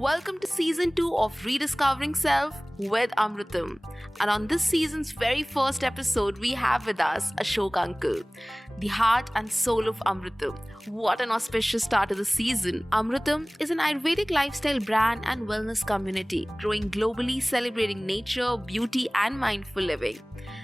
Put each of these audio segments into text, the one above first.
Welcome to season 2 of Rediscovering Self with Amritam. And on this season's very first episode, we have with us Ashok Uncle, the heart and soul of Amritam. What an auspicious start to the season. Amritam is an Ayurvedic lifestyle brand and wellness community, growing globally, celebrating nature, beauty, and mindful living.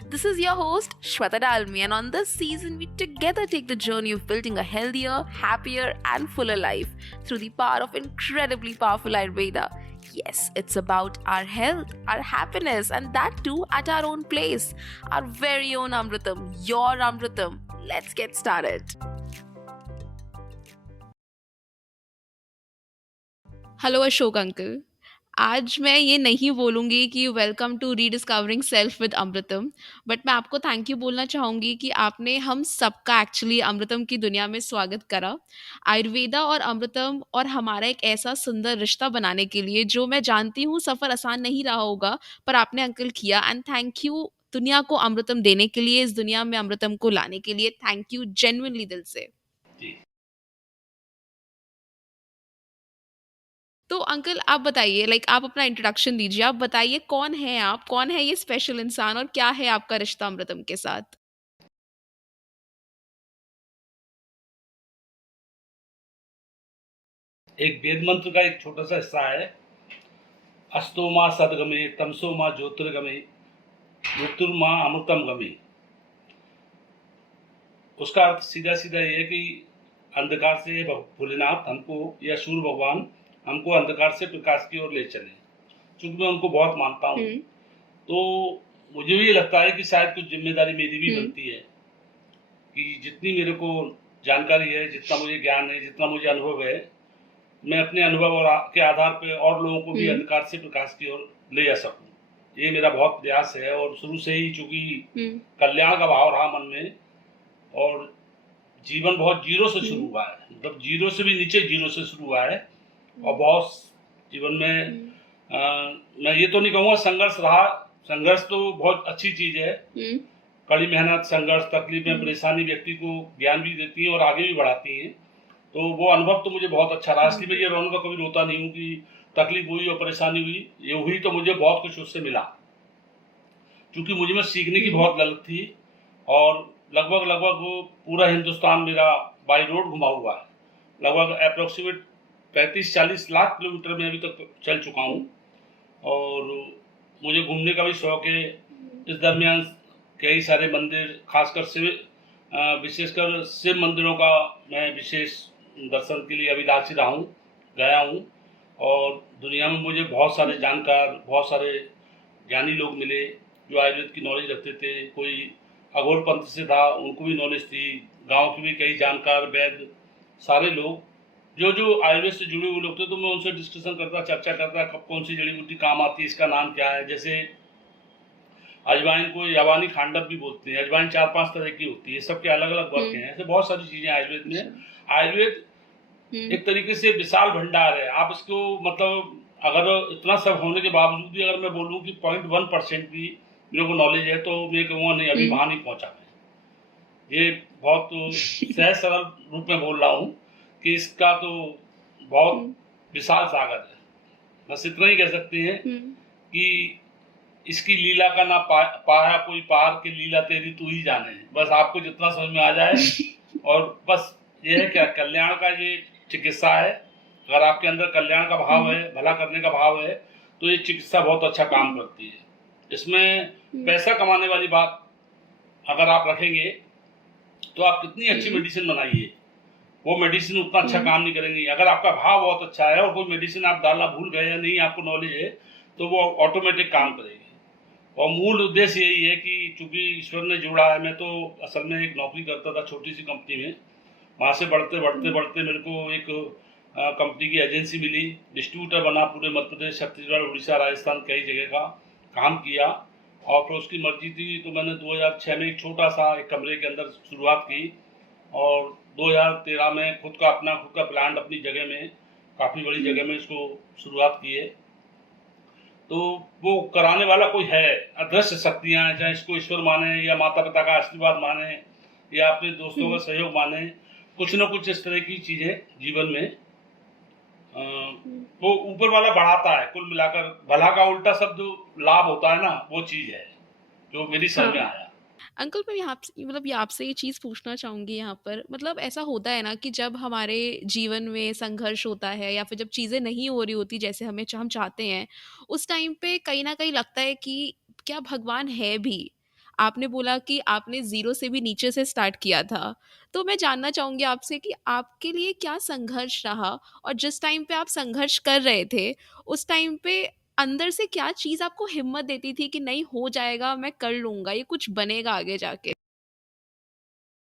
This is your host, Shweta Dalmi, and on this season, we together take the journey of building a healthier, happier, and fuller life through the power of incredibly powerful Ayurveda. Yes, it's about our health, our happiness, and that too at our own place. Our very own Amritam, your Amritam. Let's get started. Hello Ashok uncle. आज मैं ये नहीं बोलूँगी कि welcome to rediscovering self with Amritam, but मैं आपको thank you बोलना चाहूँगी कि आपने हम सबका एक्चुअली अमृतम की दुनिया में स्वागत करा। आयुर्वेदा और अमृतम और हमारा एक ऐसा सुंदर रिश्ता बनाने के लिए जो मैं जानती हूँ सफ़र आसान नहीं रहा होगा, पर आपने अंकल किया एंड थैंक यू दुनिया को अमृतम देने के लिए, इस दुनिया में अमृतम को लाने के लिए। थैंक यू जेन्युइनली दिल से। जी। तो अंकल आप बताइए, आप अपना इंट्रोडक्शन दीजिए। आप बताइए कौन हैं आप? कौन है ये स्पेशल इंसान और क्या है आपका रिश्ता अमृतम के साथ? एक वेद मंत्र का एक छोटा सा हिस्सा है, अस्तो माँ सदगमे तमसो माँ ज्योतिर्गमे मृत्युर्माँ अमृतम गमे। उसका अर्थ सीधा सीधा ये है कि अंधकार से भोलेनाथ हमको या सूर्य भगवान हमको अंधकार से प्रकाश की ओर ले चले। क्योंकि मैं उनको बहुत मानता हूँ, तो मुझे भी लगता है कि शायद कुछ जिम्मेदारी मेरी भी बनती है कि जितनी मेरे को जानकारी है, जितना मुझे ज्ञान है, जितना मुझे अनुभव है, मैं अपने अनुभव के आधार पे और लोगों को भी अंधकार से प्रकाश की ओर ले जा सकूं। ये मेरा बहुत प्रयास है और शुरू से ही चूंकि कल्याण का भाव रहा मन में और जीवन बहुत जीरो से शुरू हुआ है, मतलब जीरो से भी नीचे जीरो से शुरू हुआ है और बहुत जीवन में मैं ये तो नहीं कहूँगा संघर्ष रहा। संघर्ष तो बहुत अच्छी चीज है। कड़ी मेहनत, संघर्ष, तकलीफें, परेशानी व्यक्ति को ज्ञान भी देती है और आगे भी बढ़ाती है। तो वो अनुभव तो मुझे बहुत अच्छा रहा। इसलिए मैं ये रहूँगा, कभी रोता नहीं हूँ कि तकलीफ हुई और परेशानी हुई। ये हुई तो मुझे बहुत कुछ उससे मिला, क्योंकि मुझे में सीखने की बहुत ललक थी और लगभग वो पूरा हिंदुस्तान मेरा बाई रोड घुमा हुआ है। लगभग अप्रोक्सीमेट 35-40 लाख किलोमीटर में अभी तक चल चुका हूँ और मुझे घूमने का भी शौक है। इस दरमियान कई सारे मंदिर, खासकर विशेषकर शिव मंदिरों का मैं विशेष दर्शन के लिए अभिलाषी रहा हूँ, गया हूँ। और दुनिया में मुझे बहुत सारे जानकार, बहुत सारे ज्ञानी लोग मिले जो आयुर्वेद की नॉलेज रखते थे। कोई अघोर पंथ से था, उनको भी नॉलेज थी। गांव के भी कई जानकार, वैद्य, सारे लोग जो आयुर्वेद से जुड़े हुए लोग थे, तो मैं उनसे डिस्कशन करता, चर्चा करता, कब कौन सी जड़ी बूटी काम आती है, इसका नाम क्या है। जैसे अजवाइन को यावानी खांडव भी बोलते हैं। अजवाइन 4-5 तरह की होती है, सबके अलग अलग वर्ग हैं। ऐसे बहुत सारी चीजें आयुर्वेद में। आयुर्वेद एक तरीके से विशाल भंडार है। आप इसको मतलब अगर इतना सब होने के बावजूद भी अगर मैं बोलूँ कि 0.1% भी मेरे को नॉलेज है, तो मैं कहूँगा नहीं, अभी वहां नहीं पहुंचा मैं। ये बहुत सहज सरल रूप में बोल रहा हूँ कि इसका तो बहुत विशाल सागर है। बस इतना ही कह सकते हैं कि इसकी लीला का ना पाया कोई पार, की लीला तेरी तू ही जाने। बस आपको जितना समझ में आ जाए और बस ये है क्या, कल्याण का ये चिकित्सा है। अगर आपके अंदर कल्याण का भाव है, भला करने का भाव है, तो ये चिकित्सा बहुत अच्छा काम करती है। इसमें पैसा कमाने वाली बात अगर आप रखेंगे तो आप कितनी अच्छी मेडिसिन बनाइए, वो मेडिसिन उतना अच्छा काम नहीं करेंगी। अगर आपका भाव बहुत अच्छा है और कोई मेडिसिन आप डालना भूल गए या नहीं आपको नॉलेज है, तो वो ऑटोमेटिक काम करेगी। और मूल उद्देश्य यही है कि चूंकि ईश्वर ने जोड़ा है। मैं तो असल में एक नौकरी करता था छोटी सी कंपनी में। वहाँ से बढ़ते मेरे को एक कंपनी की एजेंसी मिली, डिस्ट्रीब्यूटर बना। पूरे मध्य प्रदेश, छत्तीसगढ़, उड़ीसा, राजस्थान, कई जगह का काम किया। और फिर उसकी मर्जी थी तो मैंने 2006 में एक छोटा सा एक कमरे के अंदर शुरुआत की और 2013 में खुद का प्लांट अपनी जगह में, काफ़ी बड़ी जगह में इसको शुरुआत की है। तो वो कराने वाला कोई है, अदृश्य शक्तियां, चाहे इसको ईश्वर माने या माता पिता का आशीर्वाद माने या अपने दोस्तों का सहयोग माने, कुछ न कुछ इस तरह की चीजें जीवन में वो ऊपर वाला बढ़ाता है। कुल मिलाकर भला का उल्टा शब्द लाभ होता है ना, वो चीज है जो मेरी समझ में आया। अंकल मैं यहाँ मतलब ये आपसे ये चीज़ पूछना चाहूँगी यहाँ पर, मतलब ऐसा होता है ना कि जब हमारे जीवन में संघर्ष होता है या फिर जब चीज़ें नहीं हो रही होती जैसे हम चाहते हैं, उस टाइम पे कहीं न कहीं लगता है कि क्या भगवान है भी? आपने बोला कि आपने ज़ीरो से भी नीचे से स्टार्ट किया था। तो मैं जानना चाहूँगी आपसे कि आपके लिए क्या संघर्ष रहा? और जिस टाइम पे आप संघर्ष कर रहे थे, उस टाइम पे अंदर से क्या चीज़ आपको हिम्मत देती थी कि नहीं हो जाएगा, मैं कर लूँगा, ये कुछ बनेगा आगे जाके?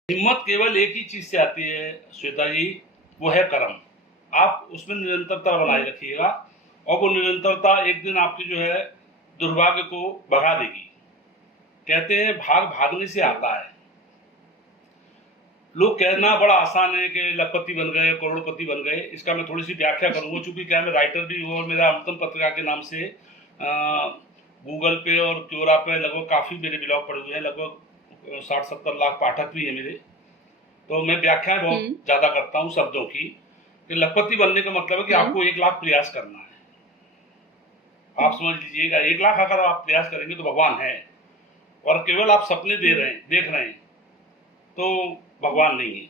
हिम्मत केवल एक ही चीज से आती है श्वेता जी, वो है कर्म। आप उसमें निरंतरता बनाए रखिएगा और वो निरंतरता एक दिन आपके जो है दुर्भाग्य को भगा देगी। कहते हैं भाग भागने से आता है। लोग कहना बड़ा आसान है कि लखपति बन गए, करोड़पति बन गए। इसका मैं थोड़ी सी व्याख्या करूंगा, चूंकि क्या मैं राइटर भी हूँ और मेरा अमृतम पत्रिका के नाम से गूगल पे और क्योरा पे लगभग काफ़ी मेरे ब्लॉग पड़े हुए हैं, लगभग 60-70 लाख पाठक भी हैं मेरे। तो मैं व्याख्याएं बहुत ज़्यादा करता हूँ शब्दों की कि लखपति बनने का मतलब है कि आपको 1 लाख प्रयास करना है। आप समझ लीजिएगा, 1 लाख अगर आप प्रयास करेंगे तो भगवान है, और केवल आप सपने देख रहे हैं तो भगवान नहीं है।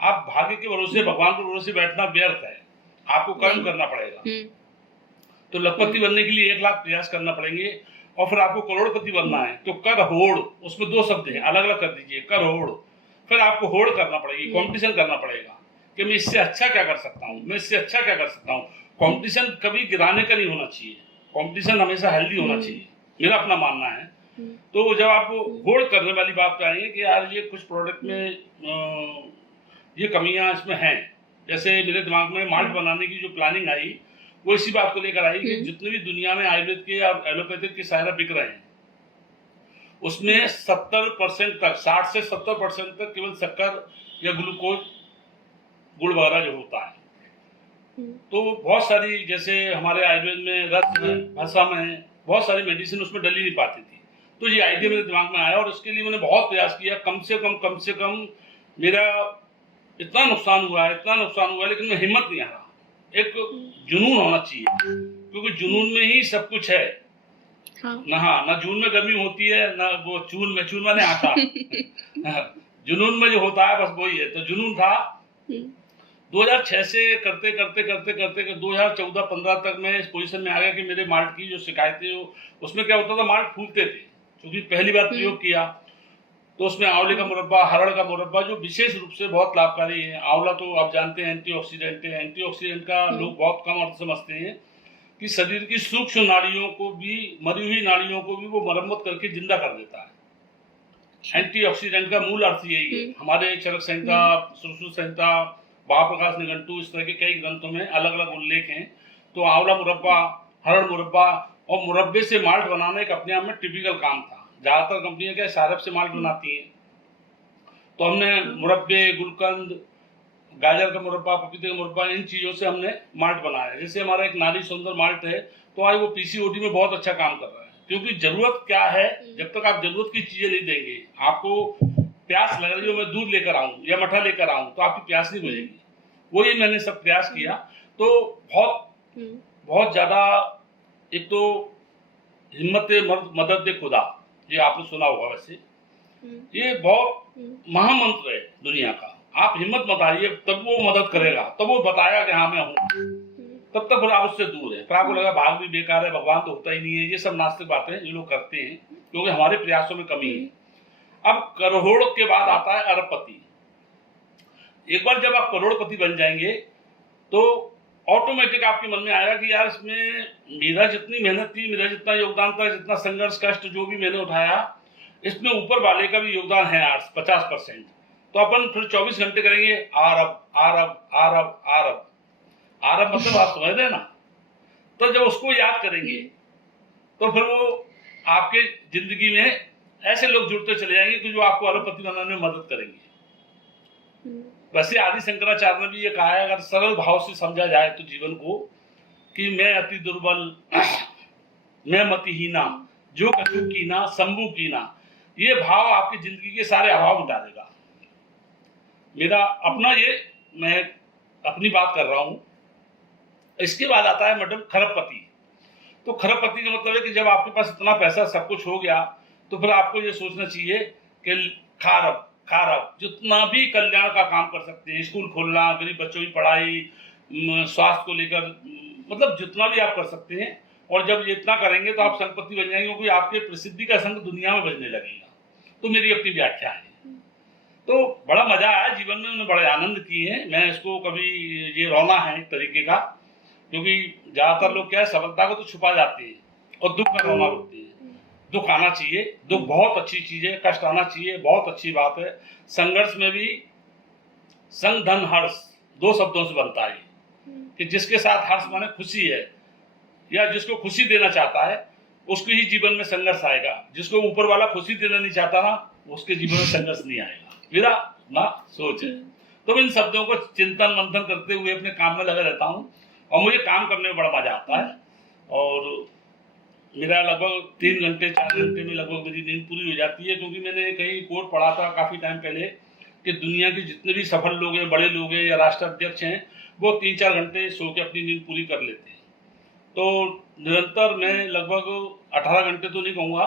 आप भाग्य के भरोसे, भगवान के भरोसे बैठना व्यर्थ है। आपको कर्म करना पड़ेगा। तो लखपति बनने के लिए 1 लाख प्रयास करना पड़ेंगे, और फिर आपको करोड़पति बनना है तो कर होड़, उसमें 2 शब्द हैं, अलग अलग कर दीजिए, कर होड़। फिर आपको होड़ करना पड़ेगी, कंपटीशन करना पड़ेगा कि मैं इससे अच्छा क्या कर सकता हूँ, मैं इससे अच्छा क्या कर सकता हूँ। कंपटीशन कभी गिराने का नहीं होना चाहिए, कंपटीशन हमेशा हेल्दी होना चाहिए, मेरा अपना मानना है। तो जब आप होड़ करने वाली बात पे आएंगे कि यार ये कुछ प्रोडक्ट में ये कमियां इसमें हैं, जैसे मेरे दिमाग में माल्ट बनाने की जो प्लानिंग आई वो इसी बात को लेकर आई कि जितने भी दुनिया में आयुर्वेद के और एलोपैथिक के सायरा बिक रहे हैं उसमें 70% तक, 60 से 70% तक केवल शक्कर या ग्लूकोज, गुड़ वगैरह जो होता है। तो बहुत सारी, जैसे हमारे आयुर्वेद में रस में, भाषा में बहुत सारी मेडिसिन उसमें डली नहीं पाती थी। तो ये आइडिया मेरे दिमाग में आया और उसके लिए मैंने बहुत प्रयास किया। कम से कम मेरा इतना नुकसान हुआ है, लेकिन मैं हिम्मत नहीं हारा। एक जुनून होना चाहिए, क्योंकि जुनून में ही सब कुछ है। ना जून में गर्मी होती है, ना वो चून में आता जुनून में जो होता है बस वही है। तो जुनून था। 2006 से करते 2014-15 तक मैं इस पोजीशन में आ गया कि मेरे माल्ट की जो शिकायतें, उसमें क्या होता था, माल्ट फूलते थे क्योंकि पहली बार प्रयोग किया। तो उसमें आंवले का मुरब्बा, हरड़ का मुरब्बा जो विशेष रूप से बहुत लाभकारी है। आंवला तो आप जानते हैं एंटीऑक्सीडेंट है। एंटीऑक्सीडेंट का लोग बहुत कम अर्थ समझते हैं कि शरीर की सूक्ष्म नाड़ियों को भी, मरी हुई नाड़ियों को भी वो मरम्मत करके जिंदा कर देता है। एंटीऑक्सीडेंट का मूल अर्थ यही है। हमारे चरक संहिता, सुश्रुत संहिता, महाप्रकाश निघंटु, इस तरह के कई ग्रंथों में अलग अलग उल्लेख हैं। तो आंवला मुरब्बा, हरड़ मुरब्बा और मुरब्बे से माल्ट बनाना एक अपने आप में टिपिकल काम था। ज्यादातर कंपनियां क्या सारप से माल्ट बनाती हैं, तो हमने मुरब्बे, गुलकंद, गाजर का मुरब्बा, पपीते का मुरब्बा, इन चीजों से हमने माल्ट बनाया है। जैसे हमारा एक नारी सुंदर माल्ट है, तो आज वो पीसीओडी में बहुत अच्छा काम कर रहा है। क्योंकि जरूरत क्या है, जब तक आप जरूरत की चीजें नहीं देंगे, आपको प्यास लग रही हो, मैं दूध लेकर आऊं या मठा लेकर आऊं, तो आपकी प्यास नहीं बुझेगी। वही मैंने सब प्रयास किया। तो बहुत ज्यादा, एक तो हिम्मत मदद दे खुदा, ये आपने सुना होगा। वैसे ये बहुत महामंत्र है दुनिया का। आप हिम्मत मत हारिए, तब वो मदद करेगा, तब वो बताएगा कि हाँ मैं हूँ। तब तक फिर आप उससे दूर है। फिर आपको लगा भाग भी बेकार है, भगवान तो होता ही नहीं है। ये सब नास्तिक बातें ये लोग करते हैं क्योंकि हमारे प्रयासों में कमी है। अब करोड़ के बाद आता है अरबपति। एक बार जब आप करोड़पति बन जाएंगे तो ऑटोमेटिक आपके मन में आएगा कि यार इसमें मेरा जितनी मेहनत थी, मेरा जितना योगदान था, जितना संघर्ष कष्ट जो भी मैंने उठाया, इसमें ऊपर वाले का भी योगदान है 50%। तो अपन फिर 24 घंटे करेंगे आरब आरब आरब आरब आरब, मतलब आप समझ रहे ना। तो जब उसको याद करेंगे तो फिर वो आपके जिंदगी में ऐसे लोग जुड़ते चले जाएंगे कि जो आपको अरबपति बनाने में मदद करेंगे। वैसे आदि शंकराचार्य ने भी ये कहा है, अगर सरल भाव से समझा जाए तो जीवन को, कि मैं अति दुर्बल, मैं मतिहीना, जो कछु कीना शंभु कीना, ये भाव आपकी जिंदगी के सारे अभाव मिटा देगा। मेरा अपना ये, मैं अपनी बात कर रहा हूं इसके बाद आता है मैडम खरबपति। तो खरबपति का मतलब है कि जब आपके पास इतना पैसा सब कुछ हो गया तो फिर आपको ये सोचना चाहिए कि खारब खारब जितना भी कल्याण का काम कर सकते हैं, स्कूल खोलना, गरीब बच्चों की पढ़ाई, स्वास्थ्य को लेकर, मतलब जितना भी आप कर सकते हैं। और जब ये इतना करेंगे तो आप संपत्ति बन जाएंगे, क्योंकि आपके प्रसिद्धि का संग दुनिया में बजने लगेगा। तो मेरी अपनी व्याख्या है। तो बड़ा मजा आया जीवन में, मैंने बड़े आनंद किए हैं। मैं इसको कभी, ये रोना है एक तरीके का, क्योंकि ज्यादातर लोग क्या है, सफलता को तो छुपा जाते हैं और दुख का रोना रोते हैं। दुख आना चाहिए, दुख बहुत अच्छी चीज है, कष्ट आना चाहिए, बहुत अच्छी बात है। संघर्ष में भी संग धन हर्ष 2 शब्दों से बनता है कि जिसके साथ हर्ष माने खुशी है, या जिसको खुशी देना चाहता है उसके ही जीवन में संघर्ष आएगा। जिसको ऊपर वाला खुशी देना नहीं चाहता ना, उसके जीवन में संघर्ष नहीं आएगा। मेरा ना सोच है। तो इन शब्दों को चिंतन मंथन करते हुए अपने काम में लगा रहता हूँ, और मुझे काम करने में बड़ा मजा आता है। और मेरा लगभग 3 घंटे 4 घंटे में लगभग मेरी नींद पूरी हो जाती है, क्योंकि मैंने कहीं कोट पढ़ा था काफी टाइम पहले कि दुनिया के जितने भी सफल लोग हैं, बड़े लोग हैं या राष्ट्राध्यक्ष हैं, वो 3-4 घंटे सो के अपनी नींद पूरी कर लेते हैं। तो निरंतर मैं लगभग 18 घंटे तो नहीं कहूँगा,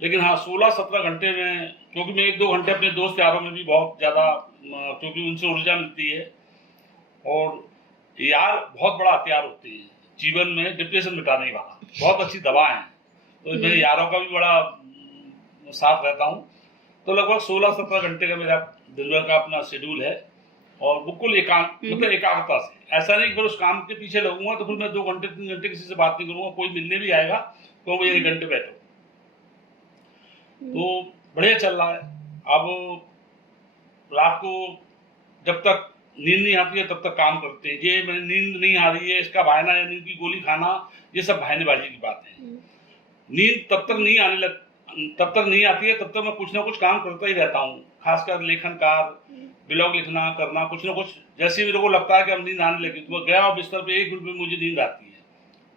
लेकिन हाँ 16-17 घंटे में, क्योंकि मैं 1-2 घंटे अपने दोस्त यारों में भी बहुत ज़्यादा, क्योंकि उनसे ऊर्जा मिलती है। और यार बहुत बड़ा हथियार होते हैं जीवन में, डिप्रेशन मिटाने वाला बहुत अच्छी दवा है। तो मेरे यारों का भी बड़ा साथ रहता हूँ। तो लगभग 16-17 घंटे का मेरा दिन भर का अपना शेड्यूल है, और बिल्कुल मतलब एकाग्रता से। ऐसा नहीं कि फिर उस काम के पीछे लगूंगा तो फिर मैं 2 घंटे 3 घंटे किसी से बात नहीं करूंगा, कोई मिलने भी आएगा तो वो 1 घंटे बैठो। तो बढ़िया चल रहा है। अब रात को जब तक नींद नहीं आती है तब तक काम करते हैं। ये मैंने नींद नहीं आ रही है इसका बहाना या नींद की गोली खाना, ये सब बहानेबाजी की बात है। नींद तब तक नहीं आती है तब तक मैं कुछ ना कुछ काम करता ही रहता हूँ, खासकर लेखन कार्य, ब्लॉग लिखना करना, कुछ ना कुछ। जैसे मेरे को लगता है कि अब नींद आने लगी तो गया और बिस्तर पे 1 मिनट में मुझे नींद आती है।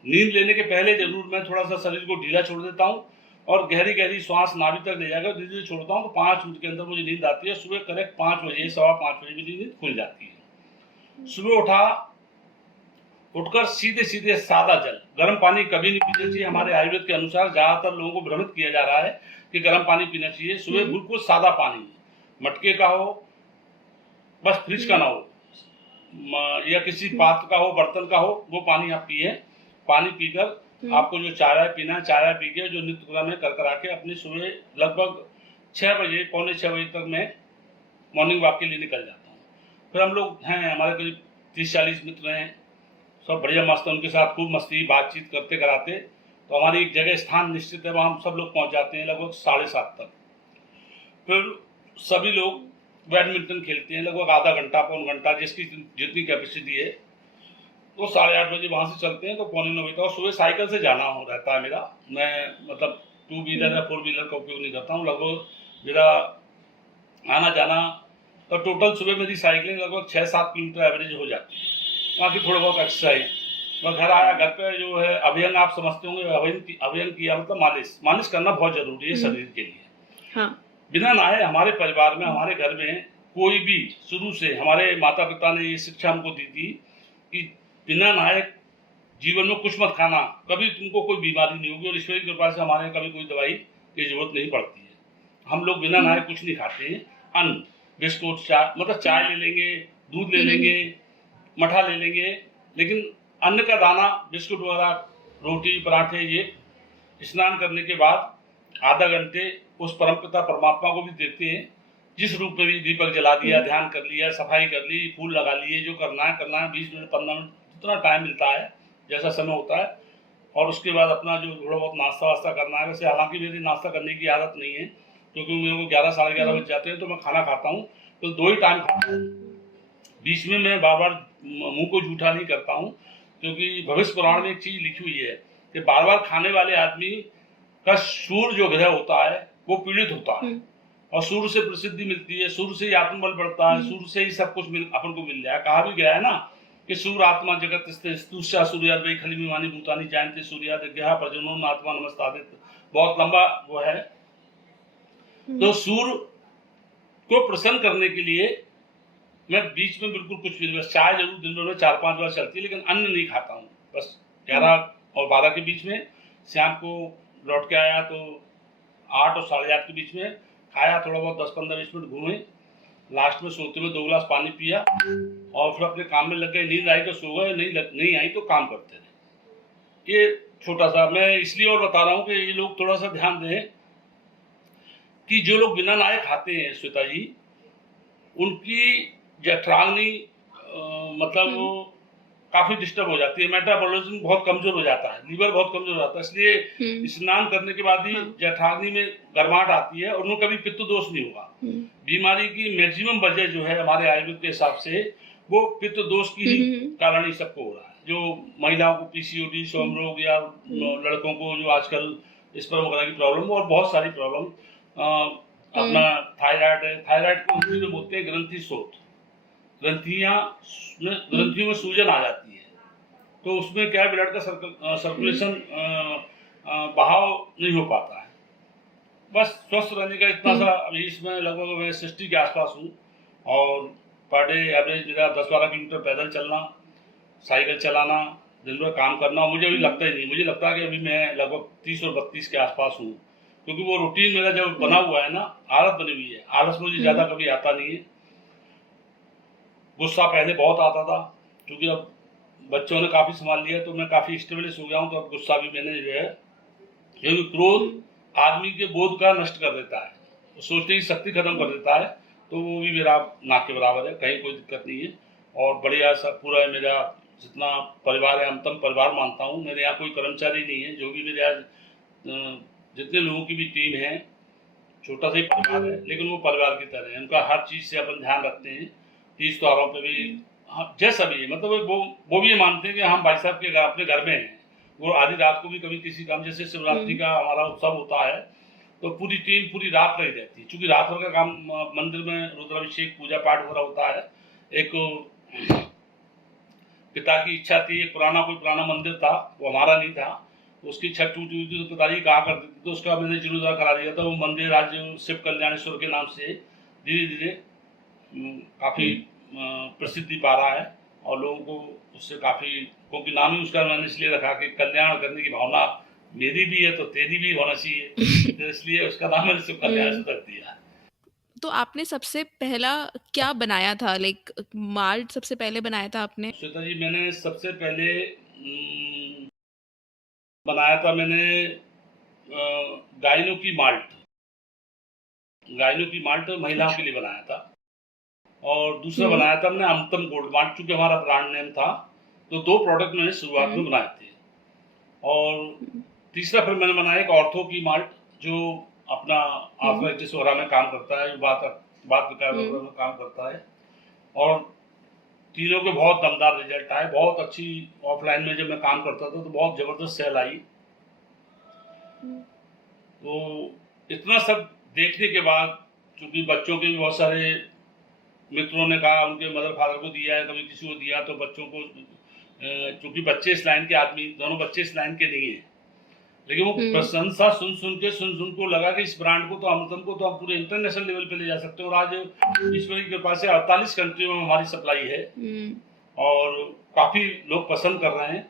नींद लेने के पहले जरूर मैं थोड़ा सा शरीर को ढीला छोड़ देता हूँ और गहरी गहरी श्वास नाभि तक ले जाकर धीरे धीरे छोड़ता हूँ, तो 5 मिनट के अंदर मुझे नींद आती है। सुबह करेक्ट 5 बजे 5:15 बजे मेरी नींद खुल जाती है। सुबह उठकर सीधे सादा जल, गर्म पानी कभी नहीं पीना चाहिए। हमारे आयुर्वेद के अनुसार ज्यादातर लोगों को भ्रमित किया जा रहा है कि गर्म पानी पीना चाहिए। सुबह बिल्कुल सादा पानी, मटके का हो, बस फ्रिज का ना हो, या किसी पात्र का हो, बर्तन का हो, वो पानी आप पिए। पानी पीकर आपको जो चाय पीना है, चाय पी के जो नित्य क्रम है कर के अपनी सुबह लगभग 6 बजे, पौने 6 बजे तक मैं मॉर्निंग वॉक के लिए निकल जाता हूँ। फिर हम लोग हैं, हमारे करीब 30-40 मित्र हैं, सब बढ़िया मस्त, उनके साथ खूब मस्ती बातचीत करते कराते। तो हमारी एक जगह स्थान निश्चित है, वहाँ हम सब लोग पहुँच जाते हैं लगभग 7:30 तक। फिर सभी लोग बैडमिंटन खेलते हैं लगभग आधा घंटा पौन घंटा, जिसकी जितनी कैपेसिटी है। तो 8:30 बजे वहाँ से चलते हैं तो 8:45 बजे तक। और सुबह साइकिल से जाना हो रहता है मेरा, मैं मतलब 2 व्हीलर या 4 व्हीलर का उपयोग नहीं करता हूँ। लगभग मेरा आना जाना तो टोटल सुबह मेरी साइकिलिंग लगभग 6-7 किलोमीटर एवरेज हो जाती है। बाकी थोड़ा बहुत एक्सरसाइज। मैं घर आया, घर पे जो है अभियंग आप समझते होंगे, अभियंग किया मतलब मालिश करना बहुत जरूरी है शरीर के लिए। हाँ। बिना नहाए हमारे परिवार में, हमारे घर में कोई भी, शुरू से हमारे माता पिता ने ये शिक्षा हमको दी थी कि बिना नहाए जीवन में कुछ मत खाना, कभी तुमको कोई बीमारी नहीं होगी। और ईश्वर की कृपा से हमारे कभी कोई दवाई की जरूरत नहीं पड़ती है। हम लोग बिना नहाए कुछ नहीं खाते हैं। अन्न, बिस्कुट, चाय, मतलब चाय ले लेंगे, दूध ले लेंगे, मठा ले लेंगे, लेकिन अन्न का दाना, बिस्कुट वगैरह, रोटी पराठे, ये स्नान करने के बाद आधा घंटे उस परमपिता परमात्मा को भी देते हैं। जिस रूप में भी दीपक जला दिया, ध्यान कर लिया, सफाई कर ली, फूल लगा लिए, जो करना है 20 मिनट 15 मिनट जितना टाइम मिलता है, जैसा समय होता है। और उसके बाद अपना जो थोड़ा बहुत नाश्ता वास्ता करना है। वैसे हालांकि मेरी नाश्ता करने की आदत नहीं है, क्योंकि मेरे को 11-11:30 बज जाते हैं तो मैं खाना खाता हूँ, तो 2 ही टाइम खाता हूँ। बीच में मैं बार बार मुंह को जूठा नहीं करता हूँ, क्योंकि भविष्य पुराण में एक चीज लिखी हुई है कि बार बार खाने वाले आदमी का सूर्य जो ग्रह होता है वो पीड़ित होता है, और सूर्य से प्रसिद्धि मिलती है, सूर्य से ही आत्मबल बढ़ता है, सूर्य से ही सब कुछ अपन को मिल जाए। कहा भी गया है ना कि सूर्य आत्मा जगत स्तुष्या सूर्याद वही खलिमिमानी भूतानी जानते सूर्याद ज्ञा प्रजनोन आत्मा नमस्तादित, बहुत लंबा वो है। तो सूर्य को प्रसन्न करने के लिए मैं बीच में बिल्कुल कुछ भी, चाय जरूर दिन भर में 4-5 बार चलती है, लेकिन अन्न नहीं खाता हूँ। बस 11 और 12 के बीच में। शाम को लौट के आया तो 8 और 8:30 के बीच में खाया, थोड़ा बहुत 10-15-20 मिनट घूमे, लास्ट में सोते में 2 गिलास पानी पिया और फिर अपने काम में लग गए। नींद आई तो सो गए, नहीं आई तो काम करते रहे। ये छोटा सा मैं इसलिए और बता रहा हूँ कि ये लोग थोड़ा सा ध्यान दें कि जो लोग बिना नहाए खाते हैं श्वेता जी, उनकी जठराग्नि मतलब काफी डिस्टर्ब हो जाती है, मेटाबॉलिज्म बहुत कमजोर हो जाता है, लीवर बहुत कमजोर हो जाता है। इसलिए स्नान करने के बाद ही जठराग्नि में गर्माहट आती है और उनको कभी पित्त दोष नहीं होगा। बीमारी की मैक्सिमम वजह जो है हमारे आयुर्वेद के हिसाब से वो पित्त दोष की ही कारण ही सबको हो रहा है। जो महिलाओं को पीसीओडी, स्वयं रोग, या लड़कों को जो आजकल स्पर्म वगैरह की प्रॉब्लम और बहुत सारी प्रॉब्लम, अपना थायराइड है, थायराइड को हिंदी में बोलते हैं ग्रंथि शोथ। ग्रंथियों में सूजन आ जाती है तो उसमें क्या है, ब्लड का सर्कुलेशन बहाव नहीं हो पाता है। बस स्वस्थ रहने का इतना सा। अभी इसमें लगभग मैं 60 के आसपास हूँ और पर डे एवरेज मेरा 10-12 किलोमीटर पैदल चलना, साइकिल चलाना, दिन भर काम करना मुझे अभी लगता ही नहीं। मुझे लगता है कि अभी मैं लगभग 30 और 32 के आसपास हूँ, क्योंकि वो रूटीन मेरा जब बना हुआ है ना, आदत बनी हुई है। आलस मुझे ज़्यादा कभी आता नहीं है। गुस्सा पहले बहुत आता था, क्योंकि अब बच्चों ने काफ़ी संभाल लिया तो मैं काफ़ी स्टेबलिश हो गया हूँ, तो अब गुस्सा भी मैंने जो है, क्योंकि क्रोध आदमी के बोध का नष्ट कर देता है, सोचने की शक्ति खत्म कर देता है, तो वो भी मेरा ना के बराबर है, कहीं कोई दिक्कत नहीं है। और बढ़िया सा पूरा है मेरा जितना परिवार है, अंतम परिवार मानता हूँ। मेरे यहाँ कोई कर्मचारी नहीं है, जो भी मेरे आज जितने लोगों की भी टीम है, छोटा सा ही परिवार है, लेकिन वो परिवार की तरह है। उनका हर चीज़ से अपन ध्यान रखते हैं। तीज त्योहारों पे भी जैसा भी है, मतलब वो भी ये मानते हैं कि हम भाई साहब के अपने घर में हैं। वो आधी रात को भी कभी किसी काम, जैसे शिवरात्रि का हमारा उत्सव होता है तो पूरी टीम पूरी रात रही रहती है, क्योंकि रात भर का काम मंदिर में रुद्राभिषेक पूजा पाठ वगैरह होता है। एक पिता की इच्छा थी, एक कोई पुराना मंदिर था, वो हमारा नहीं था, उसकी छत टूटी हुई थी तो पिताजी कहा करते थे, तो उसका मैंने जीर्णोद्धार करा दिया था। वो मंदिर आज शिव कल्याणेश्वर के नाम से धीरे धीरे काफ़ी प्रसिद्धि पा रहा है और लोगों को उससे काफ़ी, क्योंकि नाम ही उसका मैंने इसलिए रखा कि कल्याण करने की भावना मेरी भी है तो तेरी भी होना चाहिए, तो इसलिए उसका नाम मैंने शिव कल्याणेश्वर रख दिया। तो आपने सबसे पहला क्या बनाया था, लाइक माल्ट सबसे पहले बनाया था आपने? श्वेता जी, मैंने सबसे पहले बनाया था मैंने गाइनो की माल्ट महिलाओं के लिए बनाया था। और दूसरा बनाया था हमने अमृतम गोल्ड माल्ट, चूंकि हमारा ब्रांड नेम था, तो 2 प्रोडक्ट मैंने शुरुआत में बनाए थे। और तीसरा फिर मैंने बनाया एक ऑर्थो की माल्ट, जो अपना आर्थराइटिस वगैरह में काम करता है, बात विकार वगैरह में काम करता है। और तीनों के बहुत दमदार रिजल्ट आए, बहुत अच्छी। ऑफलाइन में जब मैं काम करता था तो बहुत जबरदस्त सेल आई। तो इतना सब देखने के बाद, चूंकि बच्चों के भी बहुत सारे मित्रों ने कहा, उनके मदर फादर को दिया है, कभी किसी को दिया, तो बच्चों को, चूंकि बच्चे इस लाइन के आदमी, दोनों बच्चे इस लाइन के नहीं है, लेकिन वो प्रशंसा सुन को लगा कि इस ब्रांड को तो, अमृतम को तो हम पूरे इंटरनेशनल लेवल पे ले जा सकते हैं। और आज ईश्वर की कृपा से 48 कंट्रियों में हमारी सप्लाई है और काफी लोग पसंद कर रहे हैं।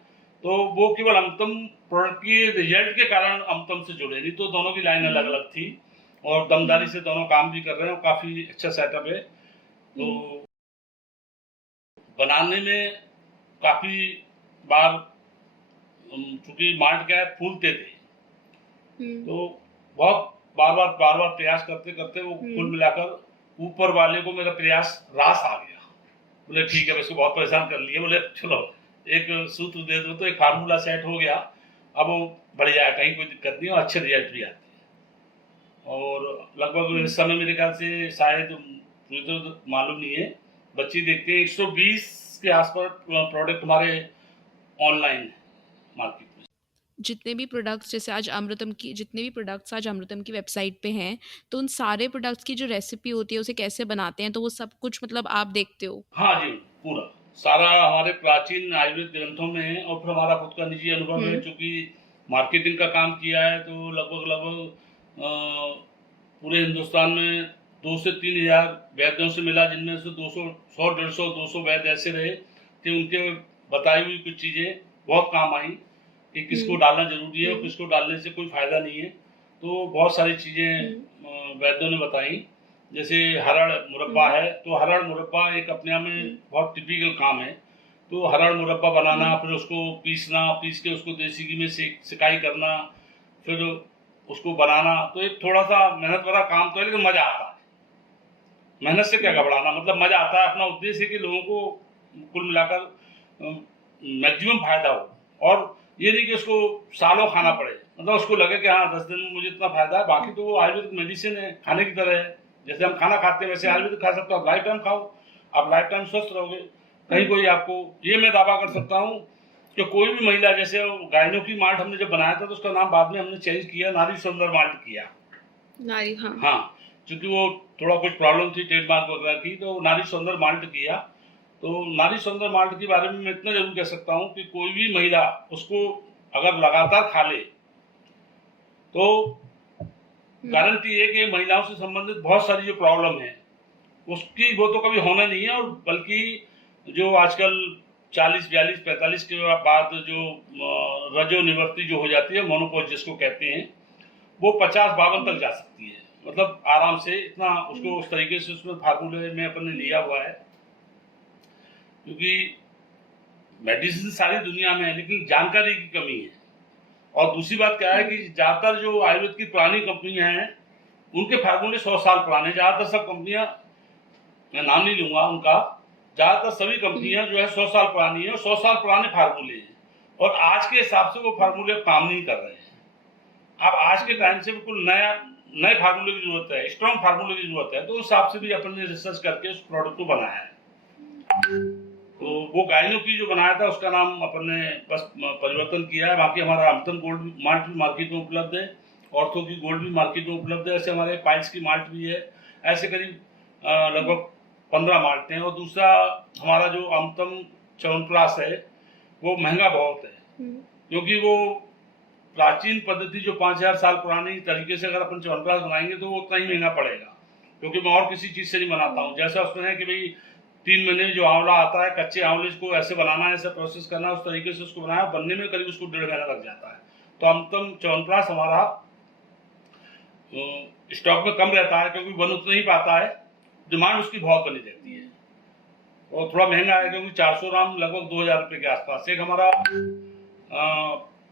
तो वो केवल अमृतम प्रोडक्ट के रिजल्ट के कारण अमृतम से जुड़े, नहीं तो दोनों की लाइन अलग अलग थी और दमदारी से दोनों काम भी कर रहे हैं और काफी अच्छा सेटअप है। तो बनाने में काफी बार, चूंकि माल्ट क्या है, फूलते थे, तो बहुत बार बार प्रयास करते करते वो कुल मिलाकर ऊपर वाले को मेरा प्रयास रास आ गया। बोले ठीक है, इसको बहुत परेशान कर लिए, बोले चलो एक सूत्र दे दो, तो एक फार्मूला सेट हो गया। अब वो बढ़िया है, कहीं कोई दिक्कत नहीं और अच्छे रिजल्ट भी आते हैं। और लगभग इस समय मेरे ख्याल से शायद मुझे तो मालूम नहीं है, बच्चे देखते हैं 120 के आसपास प्रोडक्ट हमारे ऑनलाइन है मार्केट में। जितने भी प्रोडक्ट्स, जैसे आज अमृतम की, जितने भी प्रोडक्ट्स आज अमृतम की वेबसाइट पे हैं, तो उन सारे प्रोडक्ट्स की जो रेसिपी होती है उसे कैसे बनाते हैं, तो वो सब कुछ मतलब आप देखते हो? हाँ जी, पूरा सारा हमारे प्राचीन आयुर्वेद ग्रंथों में है। और फिर हमारा खुद का निजी अनुभव है, चूंकि मार्केटिंग का काम किया है, तो लगभग पूरे हिंदुस्तान में 2 से 3 हजार वैद्यों से मिला, जिनमें से 100, 150, 200 वैद्य ऐसे रहे कि उनके बताई हुई कुछ चीज़ें बहुत काम आई कि किसको डालना जरूरी है और किसको डालने से कोई फायदा नहीं है। तो बहुत सारी चीजें वैद्यों ने बताई, जैसे हरड़ मुरब्बा है, तो हरड़ मुरब्बा एक अपने आप में बहुत टिपिकल काम है। तो हरड़ मुरब्बा बनाना, फिर उसको पीसना, पीस के उसको देसी घी में सिकाई करना, फिर उसको बनाना, तो एक थोड़ा सा मेहनत वाला काम तो है, लेकिन मजा आता है। मेहनत से क्या घबराना, मतलब मजा आता है। अपना उद्देश्य है कि लोगों को कुल मिलाकर मैक्सिमम फायदा हो, और ये नहीं कि उसको सालों खाना पड़े, मतलब उसको लगे कि हाँ 10 दिन में मुझे इतना फायदा है। बाकी तो वो आयुर्वेदिक मेडिसिन है, खाने की तरह है। जैसे हम खाना खाते हैं वैसे आयुर्वेदिक खा सकते हो। आप लाइफ टाइम खाओ, आप लाइफ टाइम स्वस्थ रहोगे। कहीं कोई आपको, ये मैं दावा कर सकता हूँ कि कोई भी महिला, जैसे गायनों की माल्ट हमने जब बनाया था तो उसका नाम बाद में हमने चेंज किया, नारी सुंदर माल्ट किया। नारी, हाँ। हाँ, क्योंकि वो थोड़ा कुछ प्रॉब्लम थी ट्रेडमार्क वगैरह की, तो नारी सुंदर माल्ट किया। तो नारी सुंदर माल्ट के बारे में मैं इतना जरूर कह सकता हूँ कि कोई भी महिला उसको अगर लगातार खा ले तो गारंटी है कि महिलाओं से संबंधित बहुत सारी जो प्रॉब्लम है उसकी वो तो कभी होना नहीं है, और बल्कि जो आजकल 40, 42, 45 के बाद जो रजो निवृत्ति जो हो जाती है, मोनोपॉज जिसको कहते हैं, वो 50-52 तक जा सकती है। मतलब आराम से इतना उसको उस तरीके से उसमें फार्मूले में अपन ने लिया हुआ है, क्योंकि मेडिसिन सारी दुनिया में है लेकिन जानकारी की कमी है। और दूसरी बात क्या है कि ज्यादातर जो आयुर्वेद की पुरानी कंपनियां हैं उनके फार्मूले 100 साल पुराने, ज्यादातर सब कंपनियां, मैं नाम नहीं लूंगा उनका, ज्यादातर सभी कंपनियां जो है 100 साल पुरानी है और 100 साल पुराने फार्मूले हैं, और आज के हिसाब से वो फार्मूले काम नहीं कर रहे हैं। अब आज के टाइम से बिल्कुल नए फार्मूले की जरूरत है, स्ट्रॉन्ग फार्मूले की जरूरत है। तो उस हिसाब से भी अपन ने रिसर्च करके उस प्रोडक्ट को बनाया है। तो वो गायनों की जो बनाया था उसका नाम अपन ने बस परिवर्तन किया है। बाकी हमारा अमृतम गोल्ड माल्ट भी मार्केट में उपलब्ध है, ऑर्थो की गोल्ड भी मार्केट में उपलब्ध है, ऐसे हमारे पाइल्स की माल्ट भी है। ऐसे करीब लगभग 15 माल्ट हैं। और दूसरा हमारा जो अमृतम च्यवनप्राश है वो महंगा बहुत है, क्योंकि वो प्राचीन पद्धति जो 5000 साल पुरानी तरीके से अगर अपन च्यवनप्राश बनाएंगे तो वो उतना ही महंगा पड़ेगा, क्योंकि मैं और किसी चीज से नहीं बनाता हूँ। जैसा उसमें है कि भाई 3 महीने जो आंवला आता है, कच्चे आंवले को ऐसे बनाना है, ऐसे प्रोसेस करना है, उस तरीके से उसको बनाया, बनने में करीब उसको 1.5 महीना लग जाता है। तो अमृतम च्यवनप्राश हमारा स्टॉक में कम रहता है, क्योंकि बन उतना ही पाता है, डिमांड उसकी बहुत बनी रहती है। और थोड़ा महंगा है क्योंकि 400 ग्राम लगभग 2000 रुपये के आसपास। एक हमारा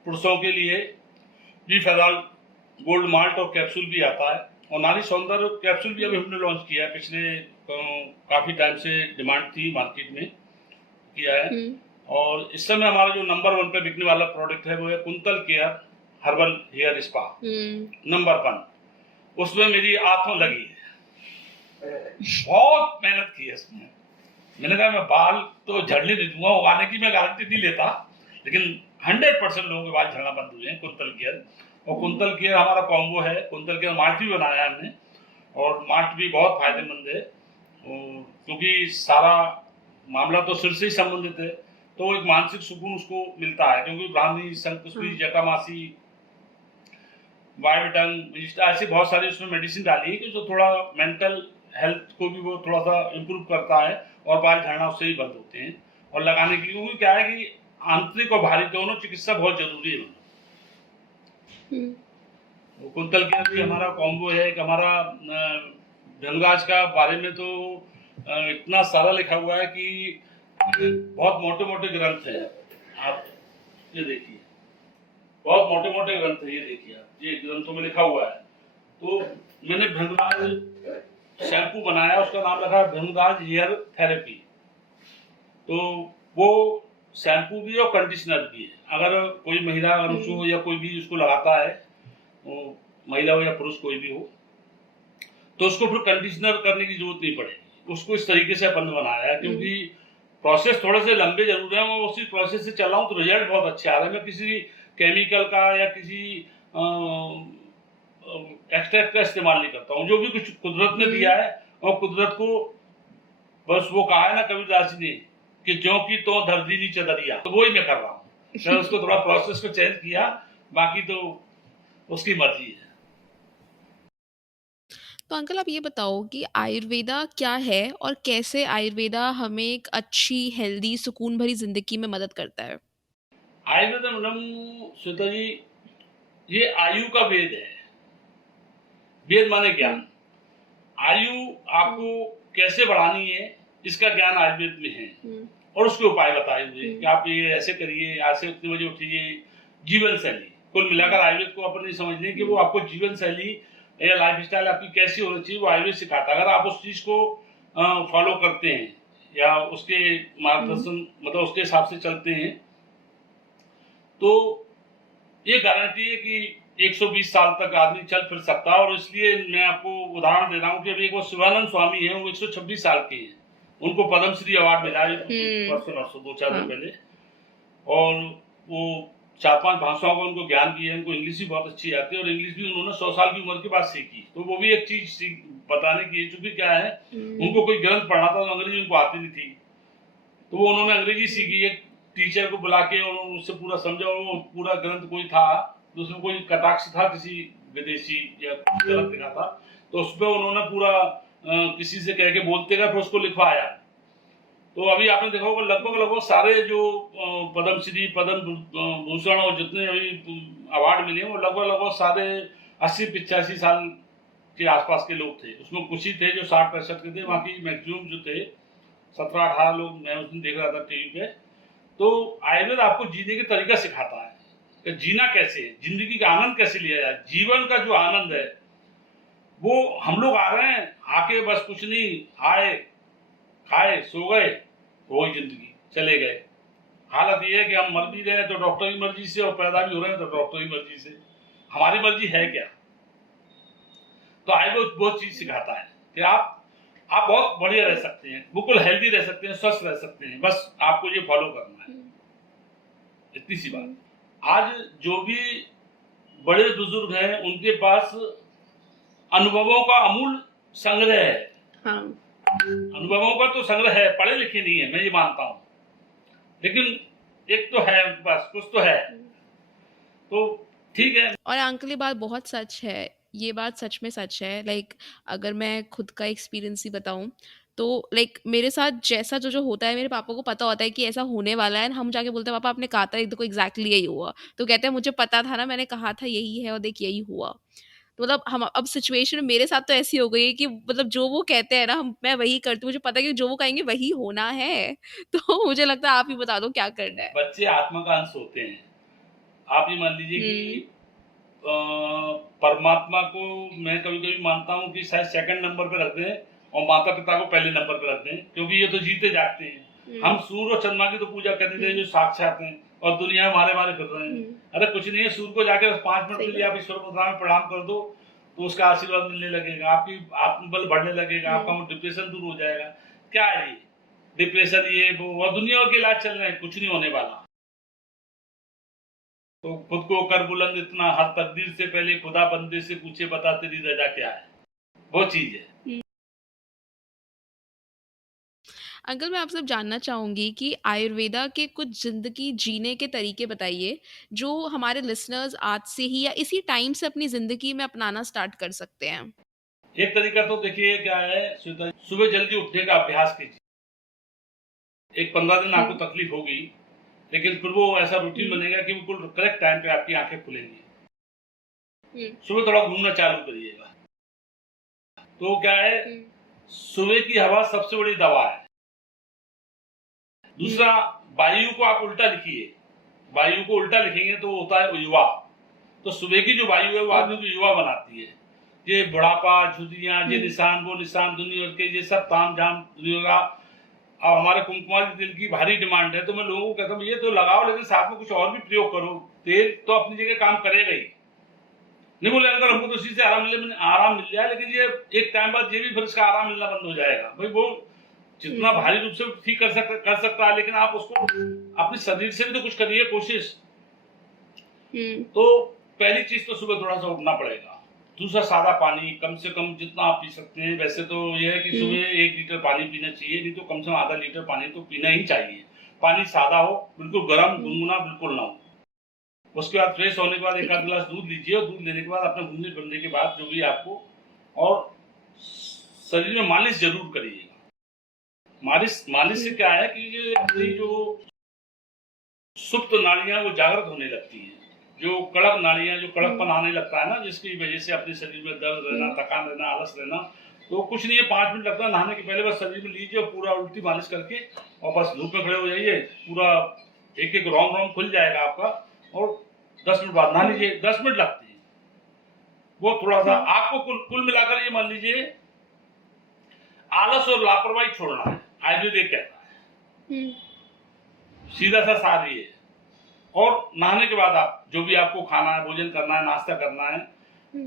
पुरुषों के लिए बी फेदाल गोल्ड माल्ट और कैप्सूल भी आता है, और नारी सौंदर्य कैप्सूल भी अभी हमने लॉन्च किया है। पिछले काफी टाइम से डिमांड थी, मार्केट में किया है। और इस समय हमारा जो नंबर 1 पे बिकने वाला प्रोडक्ट है वो है Kuntal care herbal hair spa, number 1। उसमें मेरी आत्मा लगी है, बहुत मेहनत की है इसमें। मैंने कहा मैं बाल तो झड़ने नहीं दूंगा, उगाने की मैं गारंटी नहीं लेता, लेकिन 100% लोगों के बाल झड़ना बंद हुए हैं कुंतल केयर। और कुंतल केयर हमारा कॉम्बो है, कुंतल केयर माल्ट भी बनाया है हमने, और माल्ट भी बहुत फायदेमंद है, क्योंकि सारा मामला तो सिर से ही संबंधित है। तो एक मानसिक सुकून उसको मिलता है, क्योंकि ब्राह्मणी, शंखपुष्पी, जटामासी, वाइल्ड ऐसी बहुत सारी उसमें मेडिसिन डाली है कि जो थोड़ा मेंटल हेल्थ को भी वो थोड़ा सा इम्प्रूव करता है, और बाल झड़ना उससे ही बंद होते हैं। और लगाने के लिए, क्योंकि क्या है कि आंतरिक और बाहरी दोनों चिकित्सा बहुत जरूरी है। कुंतल केयर भी हमारा कॉम्बो है। एक हमारा भृंगराज का बारे में तो इतना सारा लिखा हुआ है कि बहुत मोटे मोटे ग्रंथ है। आप ये देखिए, बहुत मोटे मोटे ग्रंथ है, ये देखिए आप, ये ग्रंथों में लिखा हुआ है। तो मैंने भृंगराज शैम्पू बनाया, उसका नाम रखा भृंगराज हेयर थेरेपी। तो वो शैम्पू भी और कंडीशनर भी है। अगर कोई महिला, अगर उसको या कोई भी उसको लगाता है, वो महिला हो या पुरुष कोई भी हो, तो उसको फिर कंडीशनर करने की जरूरत नहीं पड़ेगी। उसको इस तरीके से अपन ने बनाया है, क्योंकि प्रोसेस थोड़े से लंबे जरूर है। मैं उसी प्रोसेस से चल रहा हूँ तो रिजल्ट बहुत अच्छे आ रहे हैं। मैं किसी केमिकल का या किसी एक्सट्रैक्ट का इस्तेमाल नहीं करता हूँ। जो भी कुछ कुदरत ने दिया है, और कुदरत को बस वो कहा है ना कबीरदास जी ने कि ज्यों की तो दर्दी नी चदरिया, तो वही मैं कर रहा हूँ। मैं उसको थोड़ा प्रोसेस को चेंज किया, बाकी तो उसकी मर्जी है। तो अंकल आप ये बताओ कि आयुर्वेदा क्या है और कैसे आयुर्वेदा हमें एक अच्छी, हेल्दी, सुकून भरी जिंदगी में मदद करता है? आयुर्वेद मैडम श्वेता जी ये आयु का वेद है। वेद माने ज्ञान। आयु आपको कैसे बढ़ानी है इसका ज्ञान आयुर्वेद में है और उसके उपाय बताए हुए कि आप ये ऐसे करिए, आज से उतने बजे उठिए। जीवन शैली कुल मिलाकर आयुर्वेद को अपन ये समझ लें कि वो आपको जीवन शैली या लाइफ स्टाइल आपकी कैसी होनी चाहिए वो आयुर्वेद सिखाता है। अगर आप उस चीज को फॉलो करते हैं या उसके मार्गदर्शन मतलब उसके हिसाब से चलते हैं तो ये गारंटी है कि 120 साल तक आदमी चल फिर सकता है। और इसलिए मैं आपको उदाहरण दे रहा हूँ कि अभी एक वो शिवानंद स्वामी है, वो 126 साल के हैं, उनको पद्मश्री अवार्ड मिला है परसों 2-4 दिन पहले। और वो 4-5 भाषाओं का उनको ज्ञान किया है, उनको इंग्लिश भी बहुत अच्छी आती है और इंग्लिश भी उन्होंने 100 साल की उम्र के बाद सीखी। तो वो भी एक चीज बताने की, चूंकि क्या है उनको कोई ग्रंथ पढ़ना था तो अंग्रेजी उनको आती नहीं थी, तो वो उन्होंने अंग्रेजी सीखी। एक टीचर को बुला के और उससे पूरा समझा और वो पूरा ग्रंथ कोई था तो उसमें कोई कटाक्ष था किसी विदेशी या गलत लिखा था तो उस पर उन्होंने पूरा किसी से कह के बोलते गए फिर उसको लिखवाया। तो अभी आपने देखा होगा लगभग सारे जो पद्मश्री पद्म भूषण और जितने अभी अवार्ड मिले वो लगभग सारे 80-85 साल के आसपास के लोग थे। उसमें कुछ ही थे जो 60-65 के थे, बाकी मैक्सिमम जो थे 17-18 लोग मैं उस दिन देख रहा था टीवी पे। तो आयुर्वेद आपको जीने का तरीका सिखाता है कि जीना कैसे है, जिंदगी का आनंद कैसे लिया जाए। जीवन का जो आनंद है वो हम लोग आ रहे हैं, आके बस कुछ नहीं, आए खाए सो गए, हो गई जिंदगी, चले गए। हालत ये है कि हम मर भी रहे हैं तो डॉक्टर की मर्जी से और पैदा भी हो रहे हैं तो डॉक्टर की मर्जी से। हमारी मर्जी है क्या? तो आयुर्वेद बहुत चीज सिखाता है कि आप बहुत बढ़िया रह सकते हैं, बिल्कुल हेल्दी रह सकते हैं, स्वस्थ रह सकते हैं, बस आपको ये फॉलो करना है। इतनी सी बात। आज जो भी बड़े बुजुर्ग हैं उनके पास अनुभवों का अमूल संग्रह है। हाँ। अनुभवों का तो संग्रह है, पढ़े लिखे नहीं है, मैं ये मानता हूँ, लेकिन एक तो है बस, कुछ तो है, तो ठीक है। और अंकल ये बात बहुत सच है, ये बात सच में सच है। लाइक अगर मैं खुद का एक्सपीरियंस ही बताऊं तो लाइक मेरे साथ जैसा जो होता है मेरे पापा को पता होता है कि ऐसा होने वाला है। हम जाके बोलते हैं पापा आपने कहा था देखो एग्जैक्टली यही हुआ, तो कहते हैं मुझे पता था ना, मैंने कहा था यही है और देख यही हुआ। तो मतलब हम अब सिचुएशन मेरे साथ तो ऐसी हो गई है कि मतलब जो वो कहते हैं ना मैं वही करती हूँ, मुझे पता है कि जो वो कहेंगे वही होना है। तो मुझे लगता है आप ही बता दो क्या करना है। बच्चे आत्मा का अंश होते हैं। आप ये मान लीजिए कि परमात्मा को मैं कभी कभी मानता हूँ कि शायद सेकंड नंबर पे रख दें और माता पिता को पहले नंबर पे रख दें, क्योंकि ये तो जीते जागते हैं। हम सूर्य और चंद्रमा की तो पूजा करते थे जो साक्षात हैं और दुनिया में हमारे फिर रहे हैं। अरे कुछ नहीं है, सूर्य को जाके 5 मिनट के लिए आप ईश्वर मुद्रा में प्रणाम कर दो तो उसका आशीर्वाद मिलने लगेगा, आपकी आत्मबल बढ़ने लगेगा, आपका डिप्रेशन दूर हो जाएगा। क्या है ये डिप्रेशन, ये वो दुनिया के इलाज चल रहे हैं, कुछ नहीं होने वाला। तो खुद को कर बुलंद इतना, हर तकदीर से पहले खुदा बंदे से पूछे बता तेरी रजा क्या है, वो चीज है। अंकल मैं आपसे जानना चाहूंगी कि आयुर्वेदा के कुछ जिंदगी जीने के तरीके बताइए जो हमारे लिसनर्स आज से ही या इसी टाइम से अपनी जिंदगी में अपनाना स्टार्ट कर सकते हैं। एक तरीका तो देखिए क्या है, सुबह जल्दी उठने का अभ्यास कीजिए। एक 15 दिन आपको तकलीफ होगी, लेकिन फिर वो ऐसा रूटीन बनेगा कि बिल्कुल करेक्ट टाइम पे आपकी आंखें खुलेंगी। सुबह थोड़ा घूमना चालू करिएगा। तो क्या है, सुबह की हवा सबसे बड़ी दवा है। दूसरा, वायु को आप उल्टा लिखिए। वायु को उल्टा लिखेंगे तो होता है युवा। तो सुबह की जो वायु है वो आदमी को युवा बनाती है। ये बुढ़ापा, झुर्रियां, ये निशान, वो निशान, दुनिया के ये सब ताम झाम दुनिया। अब हमारे कुमकुमारी तेल की भारी डिमांड है, तो मैं लोगों को कहता हूँ ये तो लगाओ, लेकिन साथ में कुछ और भी प्रयोग करो। तेल तो अपनी जगह काम करेगा ही, नहीं बोले अगर हमको तो उसी से आराम मिल जाए, लेकिन ये एक टाइम बाद ये भी फिर इसका आराम मिलना बंद हो जाएगा। भाई वो जितना भारी रूप से ठीक कर सकता है, लेकिन आप उसको अपने शरीर से भी तो कुछ करिए कोशिश। तो पहली चीज तो सुबह थोड़ा सा उठना पड़ेगा। दूसरा, सादा पानी कम से कम जितना आप पी सकते हैं। वैसे तो यह है कि सुबह 1 लीटर पानी पीना चाहिए, नहीं तो कम से कम आधा लीटर पानी तो पीना ही चाहिए। पानी सादा हो, बिल्कुल गर्म गुनगुना बिल्कुल ना हो। उसके बाद फ्रेश होने के बाद 1 आध गिलास दूध लीजिए और दूध लेने के बाद अपने घूमने फिरने के बाद जो भी आपको, और शरीर में मालिश जरूर करिएगा। मालिश से क्या है कि ये अपनी जो सुप्त नाड़ियां वो जागृत होने लगती हैं। जो कड़क नाड़ियां, जो कड़कपन आने लगता है ना, जिसकी वजह से अपने शरीर में दर्द रहना, थकान रहना, आलस रहना, तो कुछ नहीं है, 5 मिनट लगता है नहाने के पहले। बस शरीर में लीजिए और पूरा उल्टी मालिश करके और बस धूप में खड़े हो जाइए, पूरा एक एक रोम रोम खुल जाएगा आपका। और 10 मिनट बाद नहा लीजिए, 10 मिनट लगते हैं। वो थोड़ा सा आपको कुल मिलाकर ये मान लीजिए आलस और लापरवाही छोड़ना है, आयुर्वेद कहता है। सीधा सा सार ये है। और नहाने के बाद आप जो भी आपको खाना है, भोजन करना है, नाश्ता करना है,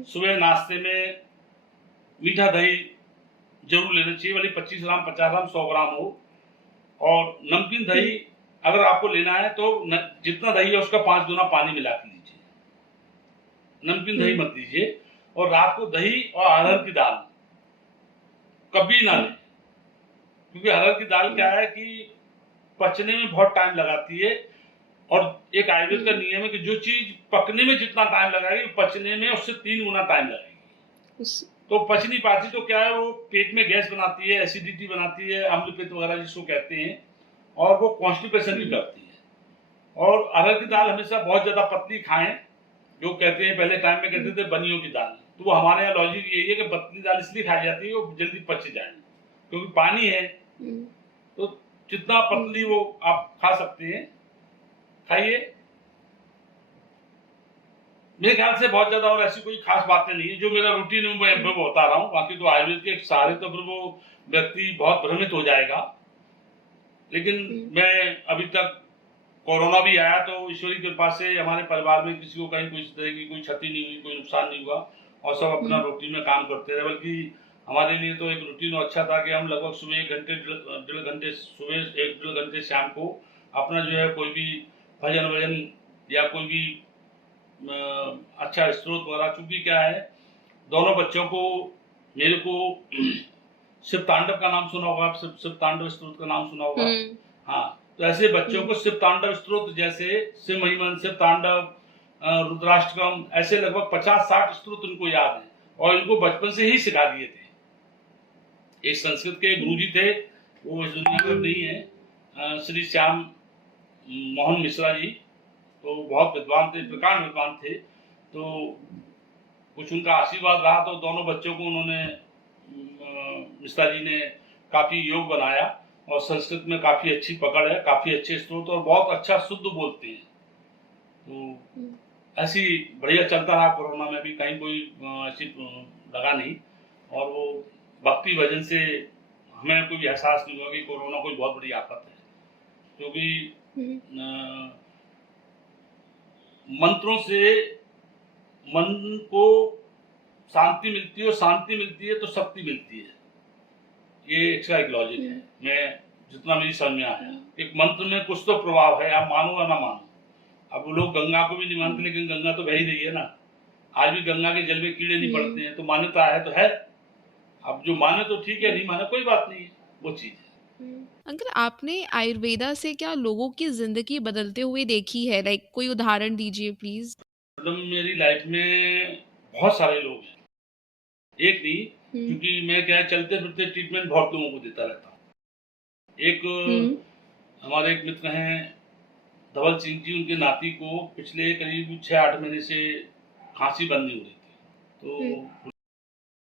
सुबह नाश्ते में मीठा दही जरूर लेना चाहिए, भले 25 ग्राम, 50 ग्राम, 100 ग्राम हो। और नमकीन दही अगर आपको लेना है तो जितना दही है उसका 5 गुना पानी मिला के लीजिए, नमकीन दही मत लीजिए। और रात को दही और अरहर की दाल कभी ना लें, क्योंकि अरहर की दाल क्या है कि पचने में बहुत टाइम लगाती है। और एक आयुर्वेद का नियम है कि जो चीज पकने में जितना टाइम लगाएगी, पचने में उससे 3 गुना टाइम लगेगी। तो पच नहीं पाती तो क्या है, वो पेट में गैस बनाती है, एसिडिटी बनाती है, अम्ल पित्त वगैरह जिसको कहते हैं, और वो कॉन्स्टिपेशन भी करती है। और अरहर की दाल हमेशा बहुत ज्यादा पतली खाएं। जो कहते हैं, पहले टाइम में कहते थे बनियों की दाल, तो वो हमारे यहाँ लॉजिक यही है कि पतली दाल इसलिए खाई जाती है वो जल्दी पच जाए, क्योंकि पानी है। तो जितना पतली वो आप खा सकते हैं खाइए। मेरे ख्याल से बहुत ज्यादा और ऐसी कोई खास बातें नहीं है जो मेरा रूटीन में मैं बता रहा हूँ। बाकी तो आयुर्वेद के सारे तो फिर वो व्यक्ति बहुत भ्रमित हो जाएगा। लेकिन मैं अभी तक, कोरोना भी आया तो ईश्वरी कृपा से हमारे परिवार में किसी को कहीं कोई तरह की कोई क्षति नहीं हुई, कोई नुकसान नहीं हुआ, और सब अपना रूटीन में काम करते रहे। बल्कि हमारे लिए तो एक रूटीन अच्छा था कि हम लगभग सुबह 1 घंटे, 1.5 घंटे सुबह, 1-1.5 घंटे शाम को अपना जो है कोई भी भजन वजन या कोई भी अच्छा स्त्रोत वगैरह, चूंकि क्या है, दोनों बच्चों को, मेरे को शिव तांडव का नाम सुना होगा, शिव तांडव स्त्रोत का नाम सुना होगा। हाँ, तो ऐसे बच्चों को शिव तांडव स्त्रोत, जैसे शिव महिमन, शिव तांडव, रुद्राष्टकम, ऐसे लगभग 50-60 स्त्रोत उनको याद है, और इनको बचपन से ही सिखा दिए थे। एक संस्कृत के गुरुजी थे, वो इस दुनिया में नहीं है, श्री श्याम मोहन मिश्रा जी, तो बहुत विद्वान थे, प्रकांड विद्वान थे। तो कुछ उनका आशीर्वाद रहा, तो दोनों बच्चों को उन्होंने, मिश्रा जी ने काफी योग बनाया, और संस्कृत में काफी अच्छी पकड़ है, काफी अच्छे स्त्रोत, और बहुत अच्छा शुद्ध बोलते हैं। तो ऐसी बढ़िया चलता रहा। कोरोना में भी कहीं कोई ऐसी लगा नहीं, और वो भक्ति भजन से हमें कोई एहसास नहीं हुआ कि कोरोना कोई बहुत बड़ी आफत है, क्योंकि मंत्रों से मन को शांति मिलती है, और शांति मिलती है तो शक्ति मिलती है। ये इसका एक लॉजिक है, मैं जितना मेरी समझ में आया। एक मंत्र में कुछ तो प्रभाव है, आप मानो या ना मानो। अब वो लोग गंगा को भी नहीं मानते, लेकिन गंगा तो बह ही रही है ना। आज भी गंगा के जल में कीड़े नहीं पड़ते हैं, तो मान्यता है तो है। अब जो माने तो ठीक है, नहीं माने कोई बात नहीं है, वो चीज है। अंकल, आपने आयुर्वेदा से क्या लोगों की जिंदगी बदलते हुए देखी है? लाइक कोई उदाहरण दीजिए प्लीज। मतलब मेरी लाइफ में बहुत सारे लोग हैं, एक नहीं, क्योंकि मैं क्या चलते फिरते ट्रीटमेंट बहुत लोगों को देता रहता हूँ। एक हमारे एक मित्र हैं धवल सिंह जी, उनके नाती को पिछले करीब 6-8 महीने से खांसी बंद नहीं हो रही थी। तो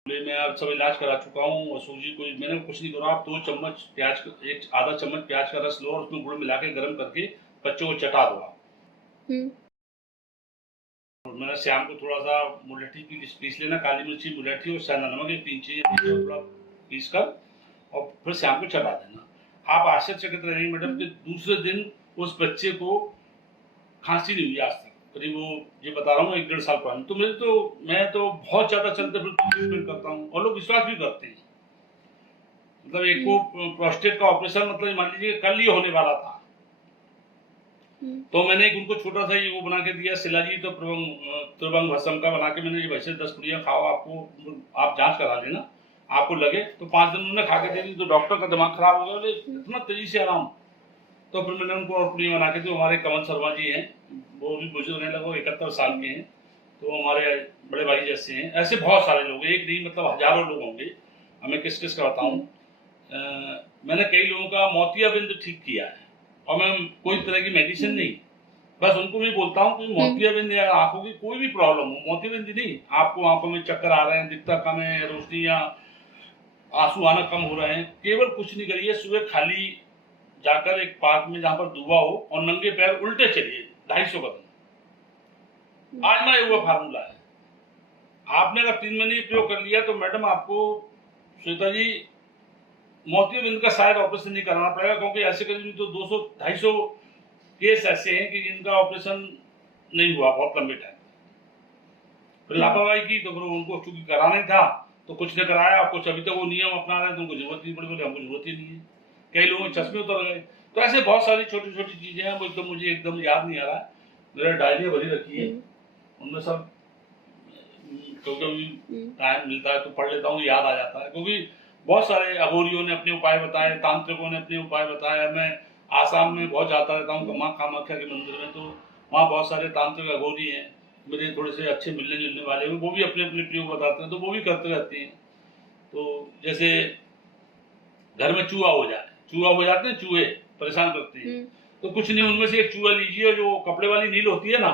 मैं अब सब इलाज करा चुका हूँ, और सूजी को मैंने कुछ नहीं करा। आप 2 चम्मच प्याज, एक आधा चम्मच प्याज का रस लो, और उसमें गुड़ मिला के गर्म करके बच्चों को चटा दो आप। मैंने शाम को थोड़ा सा मुलट्ठी पीस लेना, काली मिर्ची, मुलट्ठी और सैंधा नमक, ये 3 चीजें थोड़ा पीस कर, और फिर शाम को चटा देना। आप आश्चर्यचकित रहेंगे मैडम कि दूसरे दिन उस बच्चे को खांसी नहीं हुई आज तक। करीब वो, ये बता रहा हूँ, 1-1.5 साल पुरानी। तो मैं तो बहुत ज्यादा चलते फिरते ट्रीटमेंट करता हूँ, और लोग विश्वास भी करते हैं। मतलब एक को प्रोस्टेट का ऑपरेशन, मतलब मान लीजिए कल ही होने वाला था, तो मैंने एक उनको छोटा सा ये वो बना के दिया, शिलाजी तो त्रिभंग भस्म का बना के मैंने, ये वैसे 10 पुड़ियाँ खाओ, आपको, आप जांच करा लेना, आपको लगे तो 5 दिन उन्होंने खा के दे दी। तो डॉक्टर का दिमाग खराब हो गया, इतना तेजी से आराम। तो फिर मैंने उनको और पुड़ियाँ बना के दी। हमारे कमल शर्मा जी हैं, वो भी बुजुर्ग हैं, लगभग 71 साल के हैं, तो हमारे बड़े भाई जैसे हैं। ऐसे बहुत सारे लोग, एक नहीं, मतलब हजारों लोग होंगे। हमें किस किस का बताऊँ। मैंने कई लोगों का मोतियाबिंद ठीक किया है, और मैं कोई तरह की मेडिसिन नहीं, बस उनको मैं बोलता हूँ कि मोतियाबिंद या आंखों की कोई भी प्रॉब्लम हो, मोतियाबिंद नहीं, आपको आंखों में चक्कर आ रहे हैं, दिखता कम है, रोशनी या आंसू आना कम हो रहे हैं, केवल कुछ नहीं करिए, सुबह खाली जाकर एक पार्क में जहाँ पर दुआ हो और नंगे पैर उल्टे चलिए 250 कदम। आजमाया हुआ फार्मूला है। आपने अगर 3 महीने प्रयोग कर लिया तो मैडम आपको, श्वेता जी, मोतियाबिंद का शायद ऑपरेशन नहीं कराना पड़ेगा, क्योंकि ऐसे करीब तो 200-250 केस ऐसे हैं कि इनका ऑपरेशन नहीं हुआ बहुत लंबे टाइम। फिर लापरवाही की तो फिर उनको चूंकि कराना ही था तो कुछ ने कराया, और कुछ अभी तक वो नियम अपना रहे हैं तो उनको जरूरत नहीं पड़ी, बोले हमको जरूरत ही नहीं है। कई लोगों के चश्मे उतर गए। तो ऐसे बहुत सारी छोटी छोटी चीजें हैं, वो एकदम मुझे एकदम याद नहीं आ रहा है। मेरा डायरी भरी रखी है, उनमें सब क्योंकि टाइम मिलता है तो पढ़ लेता हूँ, याद आ जाता है। क्योंकि बहुत सारे अघोरियों ने अपने उपाय बताए, तांत्रिकों ने अपने उपाय बताए। मैं आसाम में बहुत जाता रहता हूँ माँ कामाख्या के मंदिर में, तो वहाँ बहुत सारे तांत्रिक अघोरी हैं, मेरे थोड़े से अच्छे मिलने जुलने वाले हैं, वो भी अपने अपने प्रयोग बताते हैं, तो वो भी करते रहते हैं। तो जैसे घर में चूहा हो जाते हैं, चूहे परेशान करते हैं, तो कुछ नहीं, उनमें से एक चूहा लीजिए, जो कपड़े वाली नील होती है ना,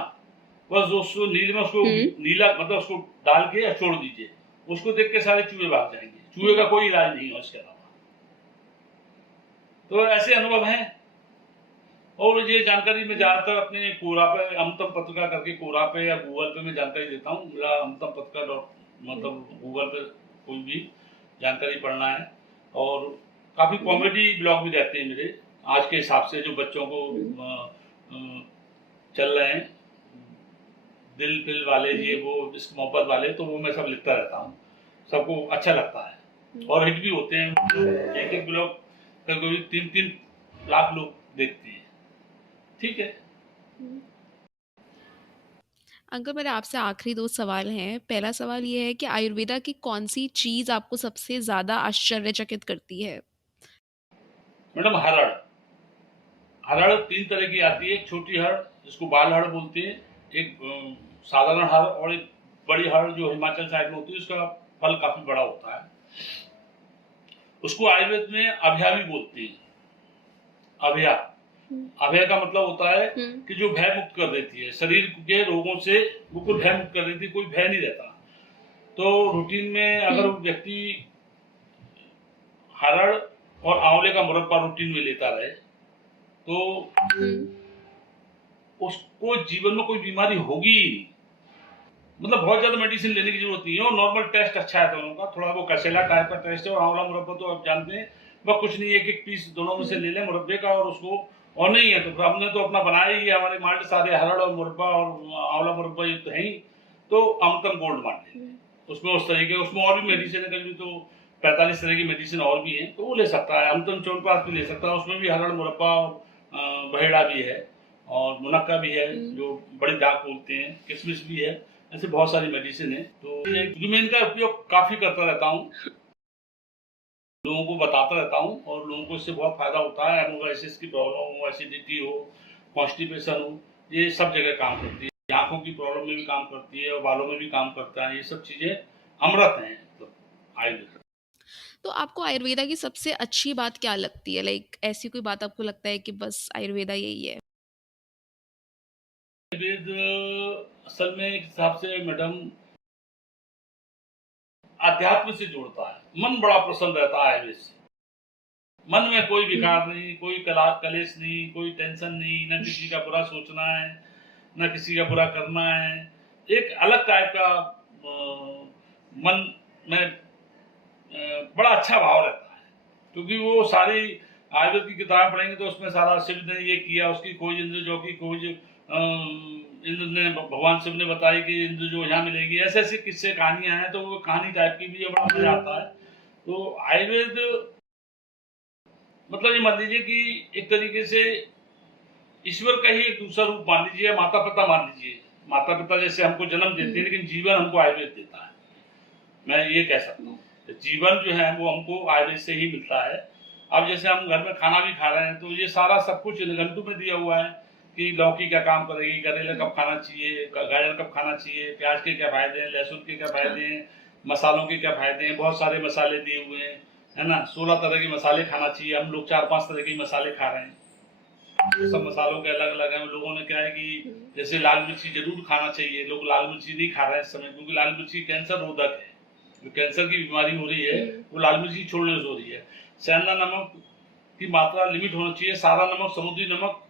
बस उसको नील में उसको नीला मतलब उसको डाल के छोड़ दीजिए, उसको देख के सारे चूहे भाग जाएंगे। चूहे का कोई इलाज नहीं है उसके अलावा। तो ऐसे अनुभव हैं। और ये जानकारी मैं ज्यादातर अपने कोरा पे, अमृतम पत्रिका करके कोरा पे या गूगल पे मैं जानकारी देता हूँ। मेरा अमृतम पत्रिका मतलब गूगल पे कोई भी जानकारी पढ़ना है। और काफी कॉमेडी ब्लॉग भी रहते हैं मेरे आज के हिसाब से, जो बच्चों को चल रहे हैं, दिल फिल वाले, ये वो इस मोहब्बत वाले, तो वो मैं सब लिखता रहता हूँ, सबको अच्छा लगता है और हिट भी होते हैं। एक एक ब्लॉग कभी 3-3 लाख लोग देखते हैं। ठीक है अंकल, मेरे आपसे आखिरी 2 सवाल हैं। पहला सवाल ये है कि आयुर्वेदा की कौन-सी चीज़ आपको सबसे ज़्यादा आश्चर्यचकित करती है? मैडम, हरड़ 3 तरह की आती है। एक छोटी हड़ जिसको बाल हड़ बोलते हैं, एक साधारण हड़, और एक बड़ी हड़ जो हिमाचल साइड में होती है, उसका फल काफी बड़ा होता है। उसको आयुर्वेद में अभया भी बोलते हैं। अभया का मतलब होता है कि जो भय मुक्त कर देती है, शरीर के रोगों से बिल्कुल भय मुक्त कर देती है, कोई भय नहीं रहता। तो रूटीन में अगर व्यक्ति हरड़ और आंवले का मुरब्बा रूटीन में लेता रहे तो उसको जीवन में कोई बीमारी होगी ही नहीं। मतलब बहुत ज्यादा मेडिसिन लेने की जरूरत नहीं है, और नॉर्मल टेस्ट अच्छा है दोनों का। थोड़ा वो कसेला टाइप का टेस्ट है, और आंवला मुरब्बा तो आप जानते हैं, वह कुछ नहीं, एक एक पीस दोनों में से ले लें मुरब्बे का, और उसको, और नहीं है तो हमने तो अपना बनाया ही है, हमारे माल्ट सारे हरड़ और मुरब्बा और आंवला मुरब्बा ये तो है ही, तो अमृतम गोल्ड मान लें। उसमें उस तरीके, उसमें और भी मेडिसिन है, करीब तो 45 तरह की मेडिसिन और भी है, तो वो ले सकता है। अमृतम च्यवनप्राश भी ले सकता है, उसमें भी हरड़ मुरब्बा और बहेड़ा भी है, और मुनक्का भी है जो बड़ी दाग बोलते हैं, किशमिश भी है। ऐसे बहुत सारी मेडिसिन है। तो मैं इनका उपयोग काफी करता रहता हूँ, लोगों को बताता रहता हूँ, और लोगों को इससे बहुत फायदा होता है। एमोगाइसिस की प्रॉब्लम हो, एसिडिटी हो, कॉन्स्टिपेशन हो, ये सब जगह काम करती है। आंखों की प्रॉब्लम में भी काम करती है, और बालों में भी काम करता है। ये सब चीजें अमृत हैं मतलब आयुर्वेद। तो आपको आयुर्वेदा की सबसे अच्छी बात क्या लगती है? लाइक ऐसी कोई बात आपको लगता है कि बस आयुर्वेदा यही है? आयुर्वेद असल में एक हिसाब से मैडम अध्यात्म से जोड़ता है, मन बड़ा प्रसन्न रहता है आयुर्वेद से। मन में कोई विकार नहीं, कोई कलेश नहीं, कोई टेंशन नहीं, न किसी का बुरा सोचना है, न किसी का बुरा करना है। एक अलग टाइप का मन में बड़ा अच्छा भाव रहता है, क्योंकि वो सारी आयुर्वेद की किताब पढ़ेंगे तो उसमें सारा शिव ने ये किया, उसकी खोज इंद्र जो की खोज इंद्र ने, भगवान शिव ने बताई कि इंद्र जो यहाँ मिलेगी, ऐसे ऐसे किस्से कहानियां हैं, तो वो कहानी टाइप की भी बड़ा मजा आता है। तो आयुर्वेद मतलब ये मान लीजिए कि एक तरीके से ईश्वर का ही एक दूसरा रूप मान लीजिए, माता पिता मान लीजिए। माता पिता जैसे हमको जन्म देते हैं, लेकिन जीवन हमको आयुर्वेद देता है, मैं ये कह सकता हूँ। जीवन जो है वो हमको आयुर्वेद से ही मिलता है। अब जैसे हम घर में खाना भी खा रहे हैं, तो ये सारा सब कुछ निघंटू में दिया हुआ है कि लौकी क्या काम करेगी, करेला कब खाना चाहिए, गाजर कब खाना चाहिए, प्याज के क्या फायदे हैं, लहसुन के क्या फायदे हैं, मसालों के क्या फायदे हैं। बहुत सारे मसाले दिए हुए हैं, है ना। 16 तरह के मसाले खाना चाहिए, हम लोग 4-5 तरह के मसाले खा रहे हैं। तो सब मसालों के अलग अलग हैं। लोगों ने क्या है कि जैसे लाल मिर्ची जरूर खाना चाहिए, लोग लाल मिर्ची नहीं खा रहे हैं इस समय, क्योंकि लाल मिर्ची कैंसर रोधक है। जो कैंसर की बीमारी हो रही है वो लाल मिर्ची छोड़ने से हो रही है। सेंधा नमक की मात्रा लिमिट होना चाहिए। सादा नमक, समुद्री नमक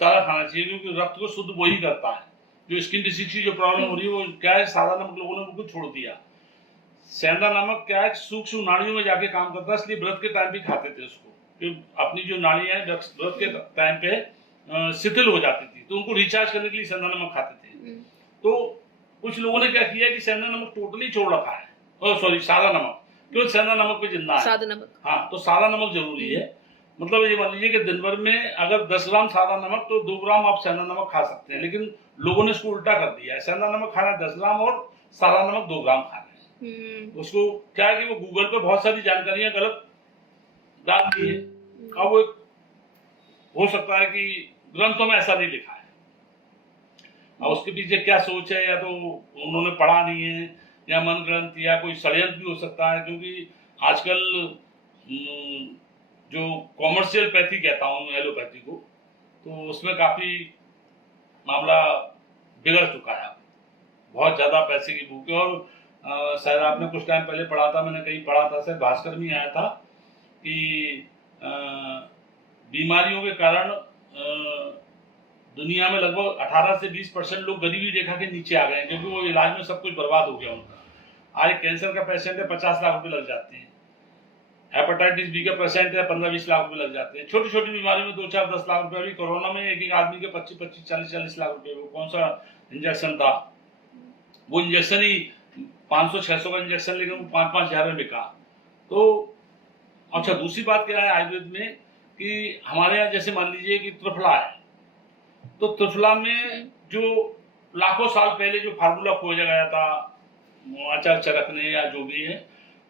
सारा खाना चाहिए, क्योंकि रक्त को शुद्ध वही करता है। जो स्किन डिसीज की जो प्रॉब्लम हो रही है वो क्या है, सादा नमक लोगों ने बिल्कुल छोड़ दिया। सेंधा नमक क्या है, सूक्ष्म नाड़ियों में जाके काम करता है, इसलिए व्रत के टाइम भी खाते थे उसको। अपनी जो नाड़ियां हैं व्रत के टाइम पे शिथिल हो जाती थी, तो उनको रिचार्ज करने के लिए सेंधा नमक खाते थे। तो कुछ लोगों ने क्या किया कि सेंधा नमक टोटली छोड़ रखा है, सॉरी सादा नमक, क्यों सेंधा नमक पे जिंदा है। सादा नमक, हाँ, तो सादा नमक जरूरी है। मतलब ये मान लीजिए कि दिन भर में अगर 10 ग्राम सादा नमक तो 2 ग्राम आप सेंधा नमक खा सकते हैं, लेकिन लोगों ने इसको उल्टा कर दिया है। सेंधा नमक खाना है 10 ग्राम और सादा नमक 2 ग्राम खाना है। उसको क्या है कि वो गूगल पे बहुत सारी जानकारियां गलत डाल दी है। अब वो हो सकता है कि ग्रंथों में ऐसा नहीं लिखा है, अब उसके पीछे क्या सोच है, या तो उन्होंने पढ़ा नहीं है, या मन ग्रंथ, या कोई षड्यंत्र भी हो सकता है। क्योंकि आजकल जो कॉमर्शियल पैथी कहता हूँ एलोपैथी को, तो उसमें काफी मामला बिगड़ चुका है। बहुत ज्यादा पैसे की भूख है। और शायद आपने कुछ टाइम पहले पढ़ा था, मैंने कहीं पढ़ा था, शायद भास्कर में आया था कि बीमारियों के कारण दुनिया में लगभग 18 से 20% लोग गरीबी रेखा के नीचे आ गए हैं, क्योंकि वो इलाज में सब कुछ बर्बाद हो गया उनका। आज कैंसर का पेशेंट है 50 लाख रुपए लग जाते हैं, हेपेटाइटिस बी का पेशेंट है 15-20 लाख रुपए लग जाते हैं। छोटी छोटी बीमारी में 2-4-10 लाख रुपए। अभी कोरोना में एक आदमी के 25-25, 40-40 लाख रुपए। वो कौन सा इंजेक्शन था, वो इंजेक्शन ही 500-600 का इंजेक्शन, लेकिन वो 5-5 हजार में बिका। तो अच्छा, दूसरी बात क्या है आयुर्वेद में कि हमारे यहाँ जैसे मान लीजिए कि त्रिफला है, तो त्रिफला में जो लाखों साल पहले जो फार्मूला खोजा गया था अचार चरखने या जो भी है,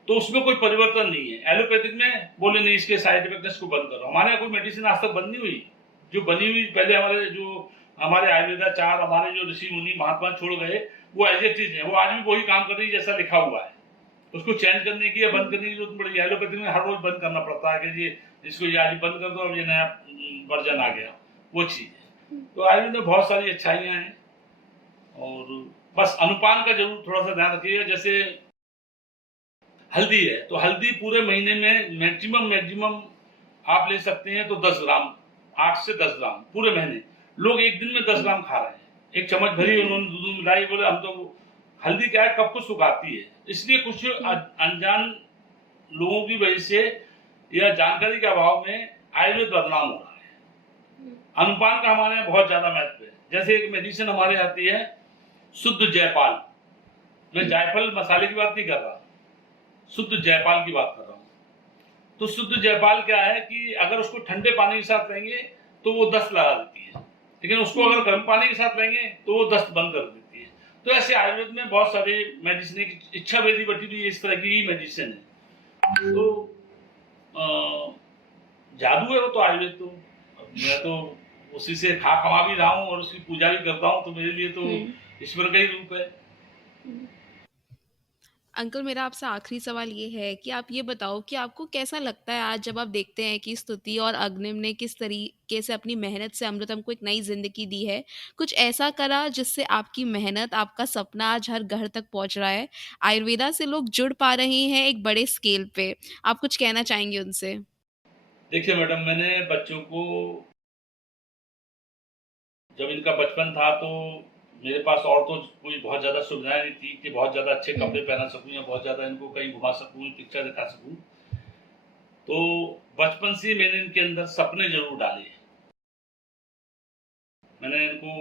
तो उसमें कोई परिवर्तन नहीं है। एलोपैथिक में बोले नहीं, इसके साइड इफेक्ट, इसको बंद करो। हमारे यहाँ कोई मेडिसिन आज तक बंद नहीं हुई। जो बनी हुई पहले हमारे आयुर्वेदाचार, हमारे जो ऋषि मुनि महात्मा छोड़ गए, वो एज इट इज है। वो आज भी वही काम कर रही है जैसा लिखा हुआ है। उसको चेंज करने की या बंद करने की जरूरत पड़ेगी। एलोपैथी में हर रोज बंद करना पड़ता है कि ये इसको ये आज बंद कर दो, अब ये नया वर्जन आ गया, वो चीज है। तो आयुर्वेद में बहुत सारी अच्छाइयां हैं, और बस अनुपान का जरूर थोड़ा सा ध्यान रखिएगा। जैसे हल्दी है, तो हल्दी पूरे महीने में मैक्सिमम आप ले सकते हैं तो 10 ग्राम, 8 से 10 ग्राम पूरे महीने। लोग एक दिन में 10 ग्राम खा रहे हैं। एक चम्मच भरी उन्होंने दूध में मिलाई, बोले हम तो, हल्दी क्या है, कफ को सुखाती है। इसलिए कुछ अनजान लोगों की वजह से या जानकारी के अभाव में आयुर्वेद बदनाम हो रहा है। अनुपान का हमारे यहाँ बहुत ज्यादा महत्व है। जैसे एक मेडिसिन हमारे आती है शुद्ध जयपाल, मैं जायफल मसाले की बात नहीं कर रहा, शुद्ध जयपाल की बात कर रहा हूँ। तो शुद्ध जयपाल क्या है कि अगर उसको ठंडे पानी के साथ लेंगे तो वो दस्त लगा देती है, लेकिन उसको अगर गर्म पानी के साथ लेंगे तो वो दस्त बंद कर देती है। तो ऐसे आयुर्वेद में बहुत सारे मेडिसिन, इच्छा वेदी बटी भी इस तरह की ही मेडिसिन है। तो जादू है वो तो आयुर्वेद। तो मैं तो उसी से कमा भी रहा हूँ और उसकी पूजा भी करता हूँ, तो मेरे लिए तो ईश्वर का ही रूप है। अंकल मेरा आपसे आखिरी सवाल ये है कि आप ये बताओ कि आपको कैसा लगता है आज जब आप देखते हैं कि स्तुति और अग्निम ने किस तरीके से अपनी मेहनत से अमृतम को एक नई जिंदगी दी है। कुछ ऐसा करा जिससे आपकी मेहनत, आपका सपना आज हर घर तक पहुंच रहा है, आयुर्वेदा से लोग जुड़ पा रहे हैं एक बड़े स्केल पे। आप कुछ कहना चाहेंगे उनसे? देखिए मैडम, मैंने बच्चों को, जब इनका बचपन था तो मेरे पास और तो कोई बहुत ज़्यादा सुविधाएं नहीं थी कि बहुत ज़्यादा अच्छे कपड़े पहना सकूं या बहुत ज़्यादा इनको कहीं घुमा सकूं, पिक्चर दिखा सकूं। तो बचपन से मैंने इनके अंदर सपने जरूर डाले। मैंने इनको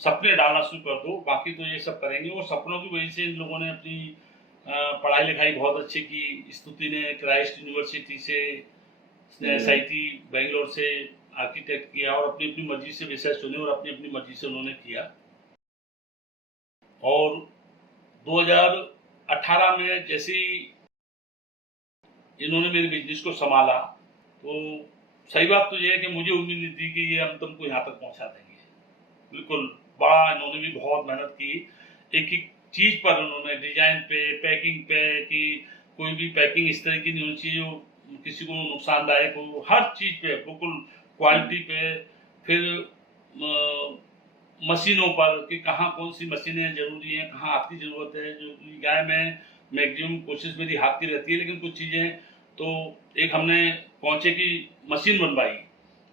सपने डालना शुरू कर दो, बाकी तो ये सब करेंगे। और सपनों की वजह से इन लोगों ने अपनी पढ़ाई लिखाई बहुत अच्छी की। स्तुति ने क्राइस्ट यूनिवर्सिटी से, SIT बेंगलोर से आर्किटेक्ट किया और अपनी अपनी मर्जी से विषय चुने और अपनी अपनी मर्जी से उन्होंने किया। और 2018 में जैसे ही इन्होंने मेरे बिजनेस को संभाला, तो सही बात तो ये है कि मुझे उम्मीद नहीं थी कि ये हम तुमको यहाँ तक पहुँचा देंगे। बिल्कुल बड़ा इन्होंने भी बहुत मेहनत की। एक एक चीज पर उन्होंने, डिजाइन पे, पैकिंग पे, कि कोई भी पैकिंग इस तरह की नहीं होनी चाहिए जो किसी को नुकसानदायक हो। हर चीज पे बिल्कुल क्वालिटी पे फिर मशीनों पर कि कहाँ कौन सी मशीनें ज़रूरी हैं, कहाँ हाथ की ज़रूरत है। जो कि गाय में मैक्सिमम कोशिश मेरी हाथ की रहती है, लेकिन कुछ चीज़ें तो एक हमने कौचे की मशीन बनवाई।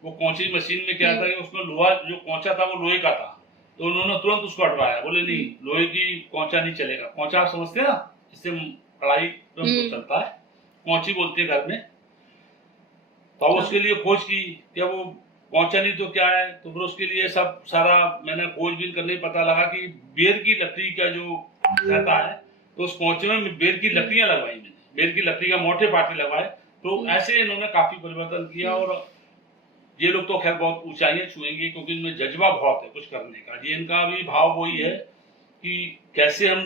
वो कौचे की मशीन में क्या था कि उसमें लोहा, जो कौचा था वो लोहे का था, तो उन्होंने तुरंत उसको हटवाया। बोले नहीं, लोहे की कौचा नहीं चलेगा। कौचा आप समझते हैं ना, इससे कढ़ाई तुरंत चलता है, कौची बोलते हैं घर में। तो अब उसके लिए खोज की, क्या वो कौचा नहीं तो क्या है। तो फिर उसके लिए सब सारा मैंने खोजबीन करने पता लगा कि बेर की लकड़ी का जो रहता है, तो उस कौचे में बेर की लकड़ियां लगवाई मैंने, बेर की लकड़ी का मोटे पाटे लगवाए। तो ऐसे इन्होंने काफी परिवर्तन किया। और ये लोग तो खैर बहुत ऊंचाइयां छुएंगे, क्योंकि इनमें जज्बा बहुत है कुछ करने का। ये इनका भी भाव वही है कि कैसे हम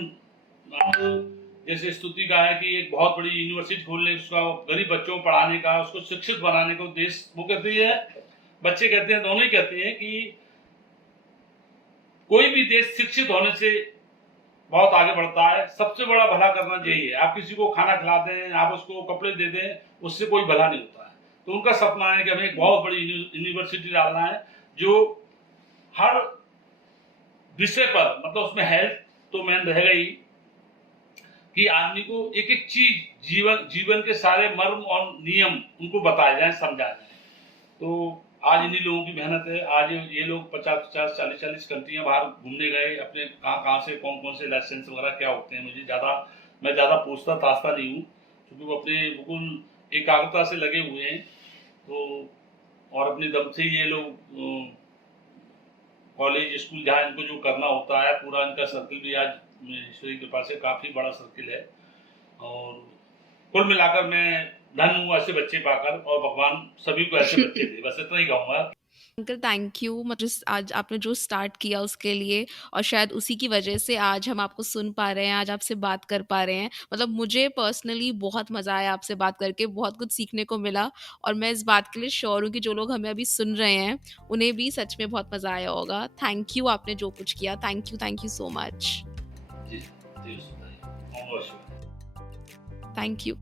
जैसे स्तुति का है कि एक बहुत बड़ी यूनिवर्सिटी खोलने, उसका गरीब बच्चों को पढ़ाने का, उसको शिक्षित बनाने का उद्देश्य वो कहती है। बच्चे कहते हैं, दोनों ही कहते हैं कि कोई भी देश शिक्षित होने से बहुत आगे बढ़ता है। सबसे बड़ा भला करना यही है। आप किसी को खाना खिला दें, आप उसको कपड़े दे दें, उससे कोई भला नहीं होता है। तो उनका सपना है कि हमें एक बहुत बड़ी यूनिवर्सिटी डालना है, जो हर विषय पर, मतलब उसमें हेल्थ तो मेन रहेगा ही, कि आदमी को एक एक चीज, जीवन के सारे मर्म और नियम उनको बताए जाए, समझाए जाए। तो आज इन्हीं लोगों की मेहनत है। आज ये लोग 50-50, 40-40 कंट्रियां बाहर घूमने गए, अपने कहाँ से कौन से लाइसेंस वगैरह क्या होते हैं, मैं ज्यादा पूछता ताछता नहीं हूँ, क्योंकि वो अपने बिल्कुल एकाग्रता से लगे हुए हैं। तो और अपने दम से ये लोग कॉलेज स्कूल जहाँ इनको जो करना होता है, पूरा इनका सर्किल भी आज ईश्वर की कृपा से काफी बड़ा सर्किल है। और कुल मिलाकर मैं धन हूँ ऐसे बच्चे पाकर, और भगवान सभी को ऐसे बच्चे दे, बस इतना ही कहूंगा। अंकल थैंक यू, मतलब आज आपने जो स्टार्ट किया उसके लिए, और शायद उसी की वजह से आज हम आपको सुन पा रहे हैं, आज आपसे बात कर पा रहे हैं। मतलब मुझे पर्सनली बहुत मज़ा आया आपसे बात करके, बहुत कुछ सीखने को मिला। और मैं इस बात के लिए श्योर हूँ कि जो लोग हमें अभी सुन रहे हैं उन्हें भी सच में बहुत मज़ा आया होगा। थैंक यू, आपने जो कुछ किया, थैंक यू सो मच। जी, जी, थैंक यू।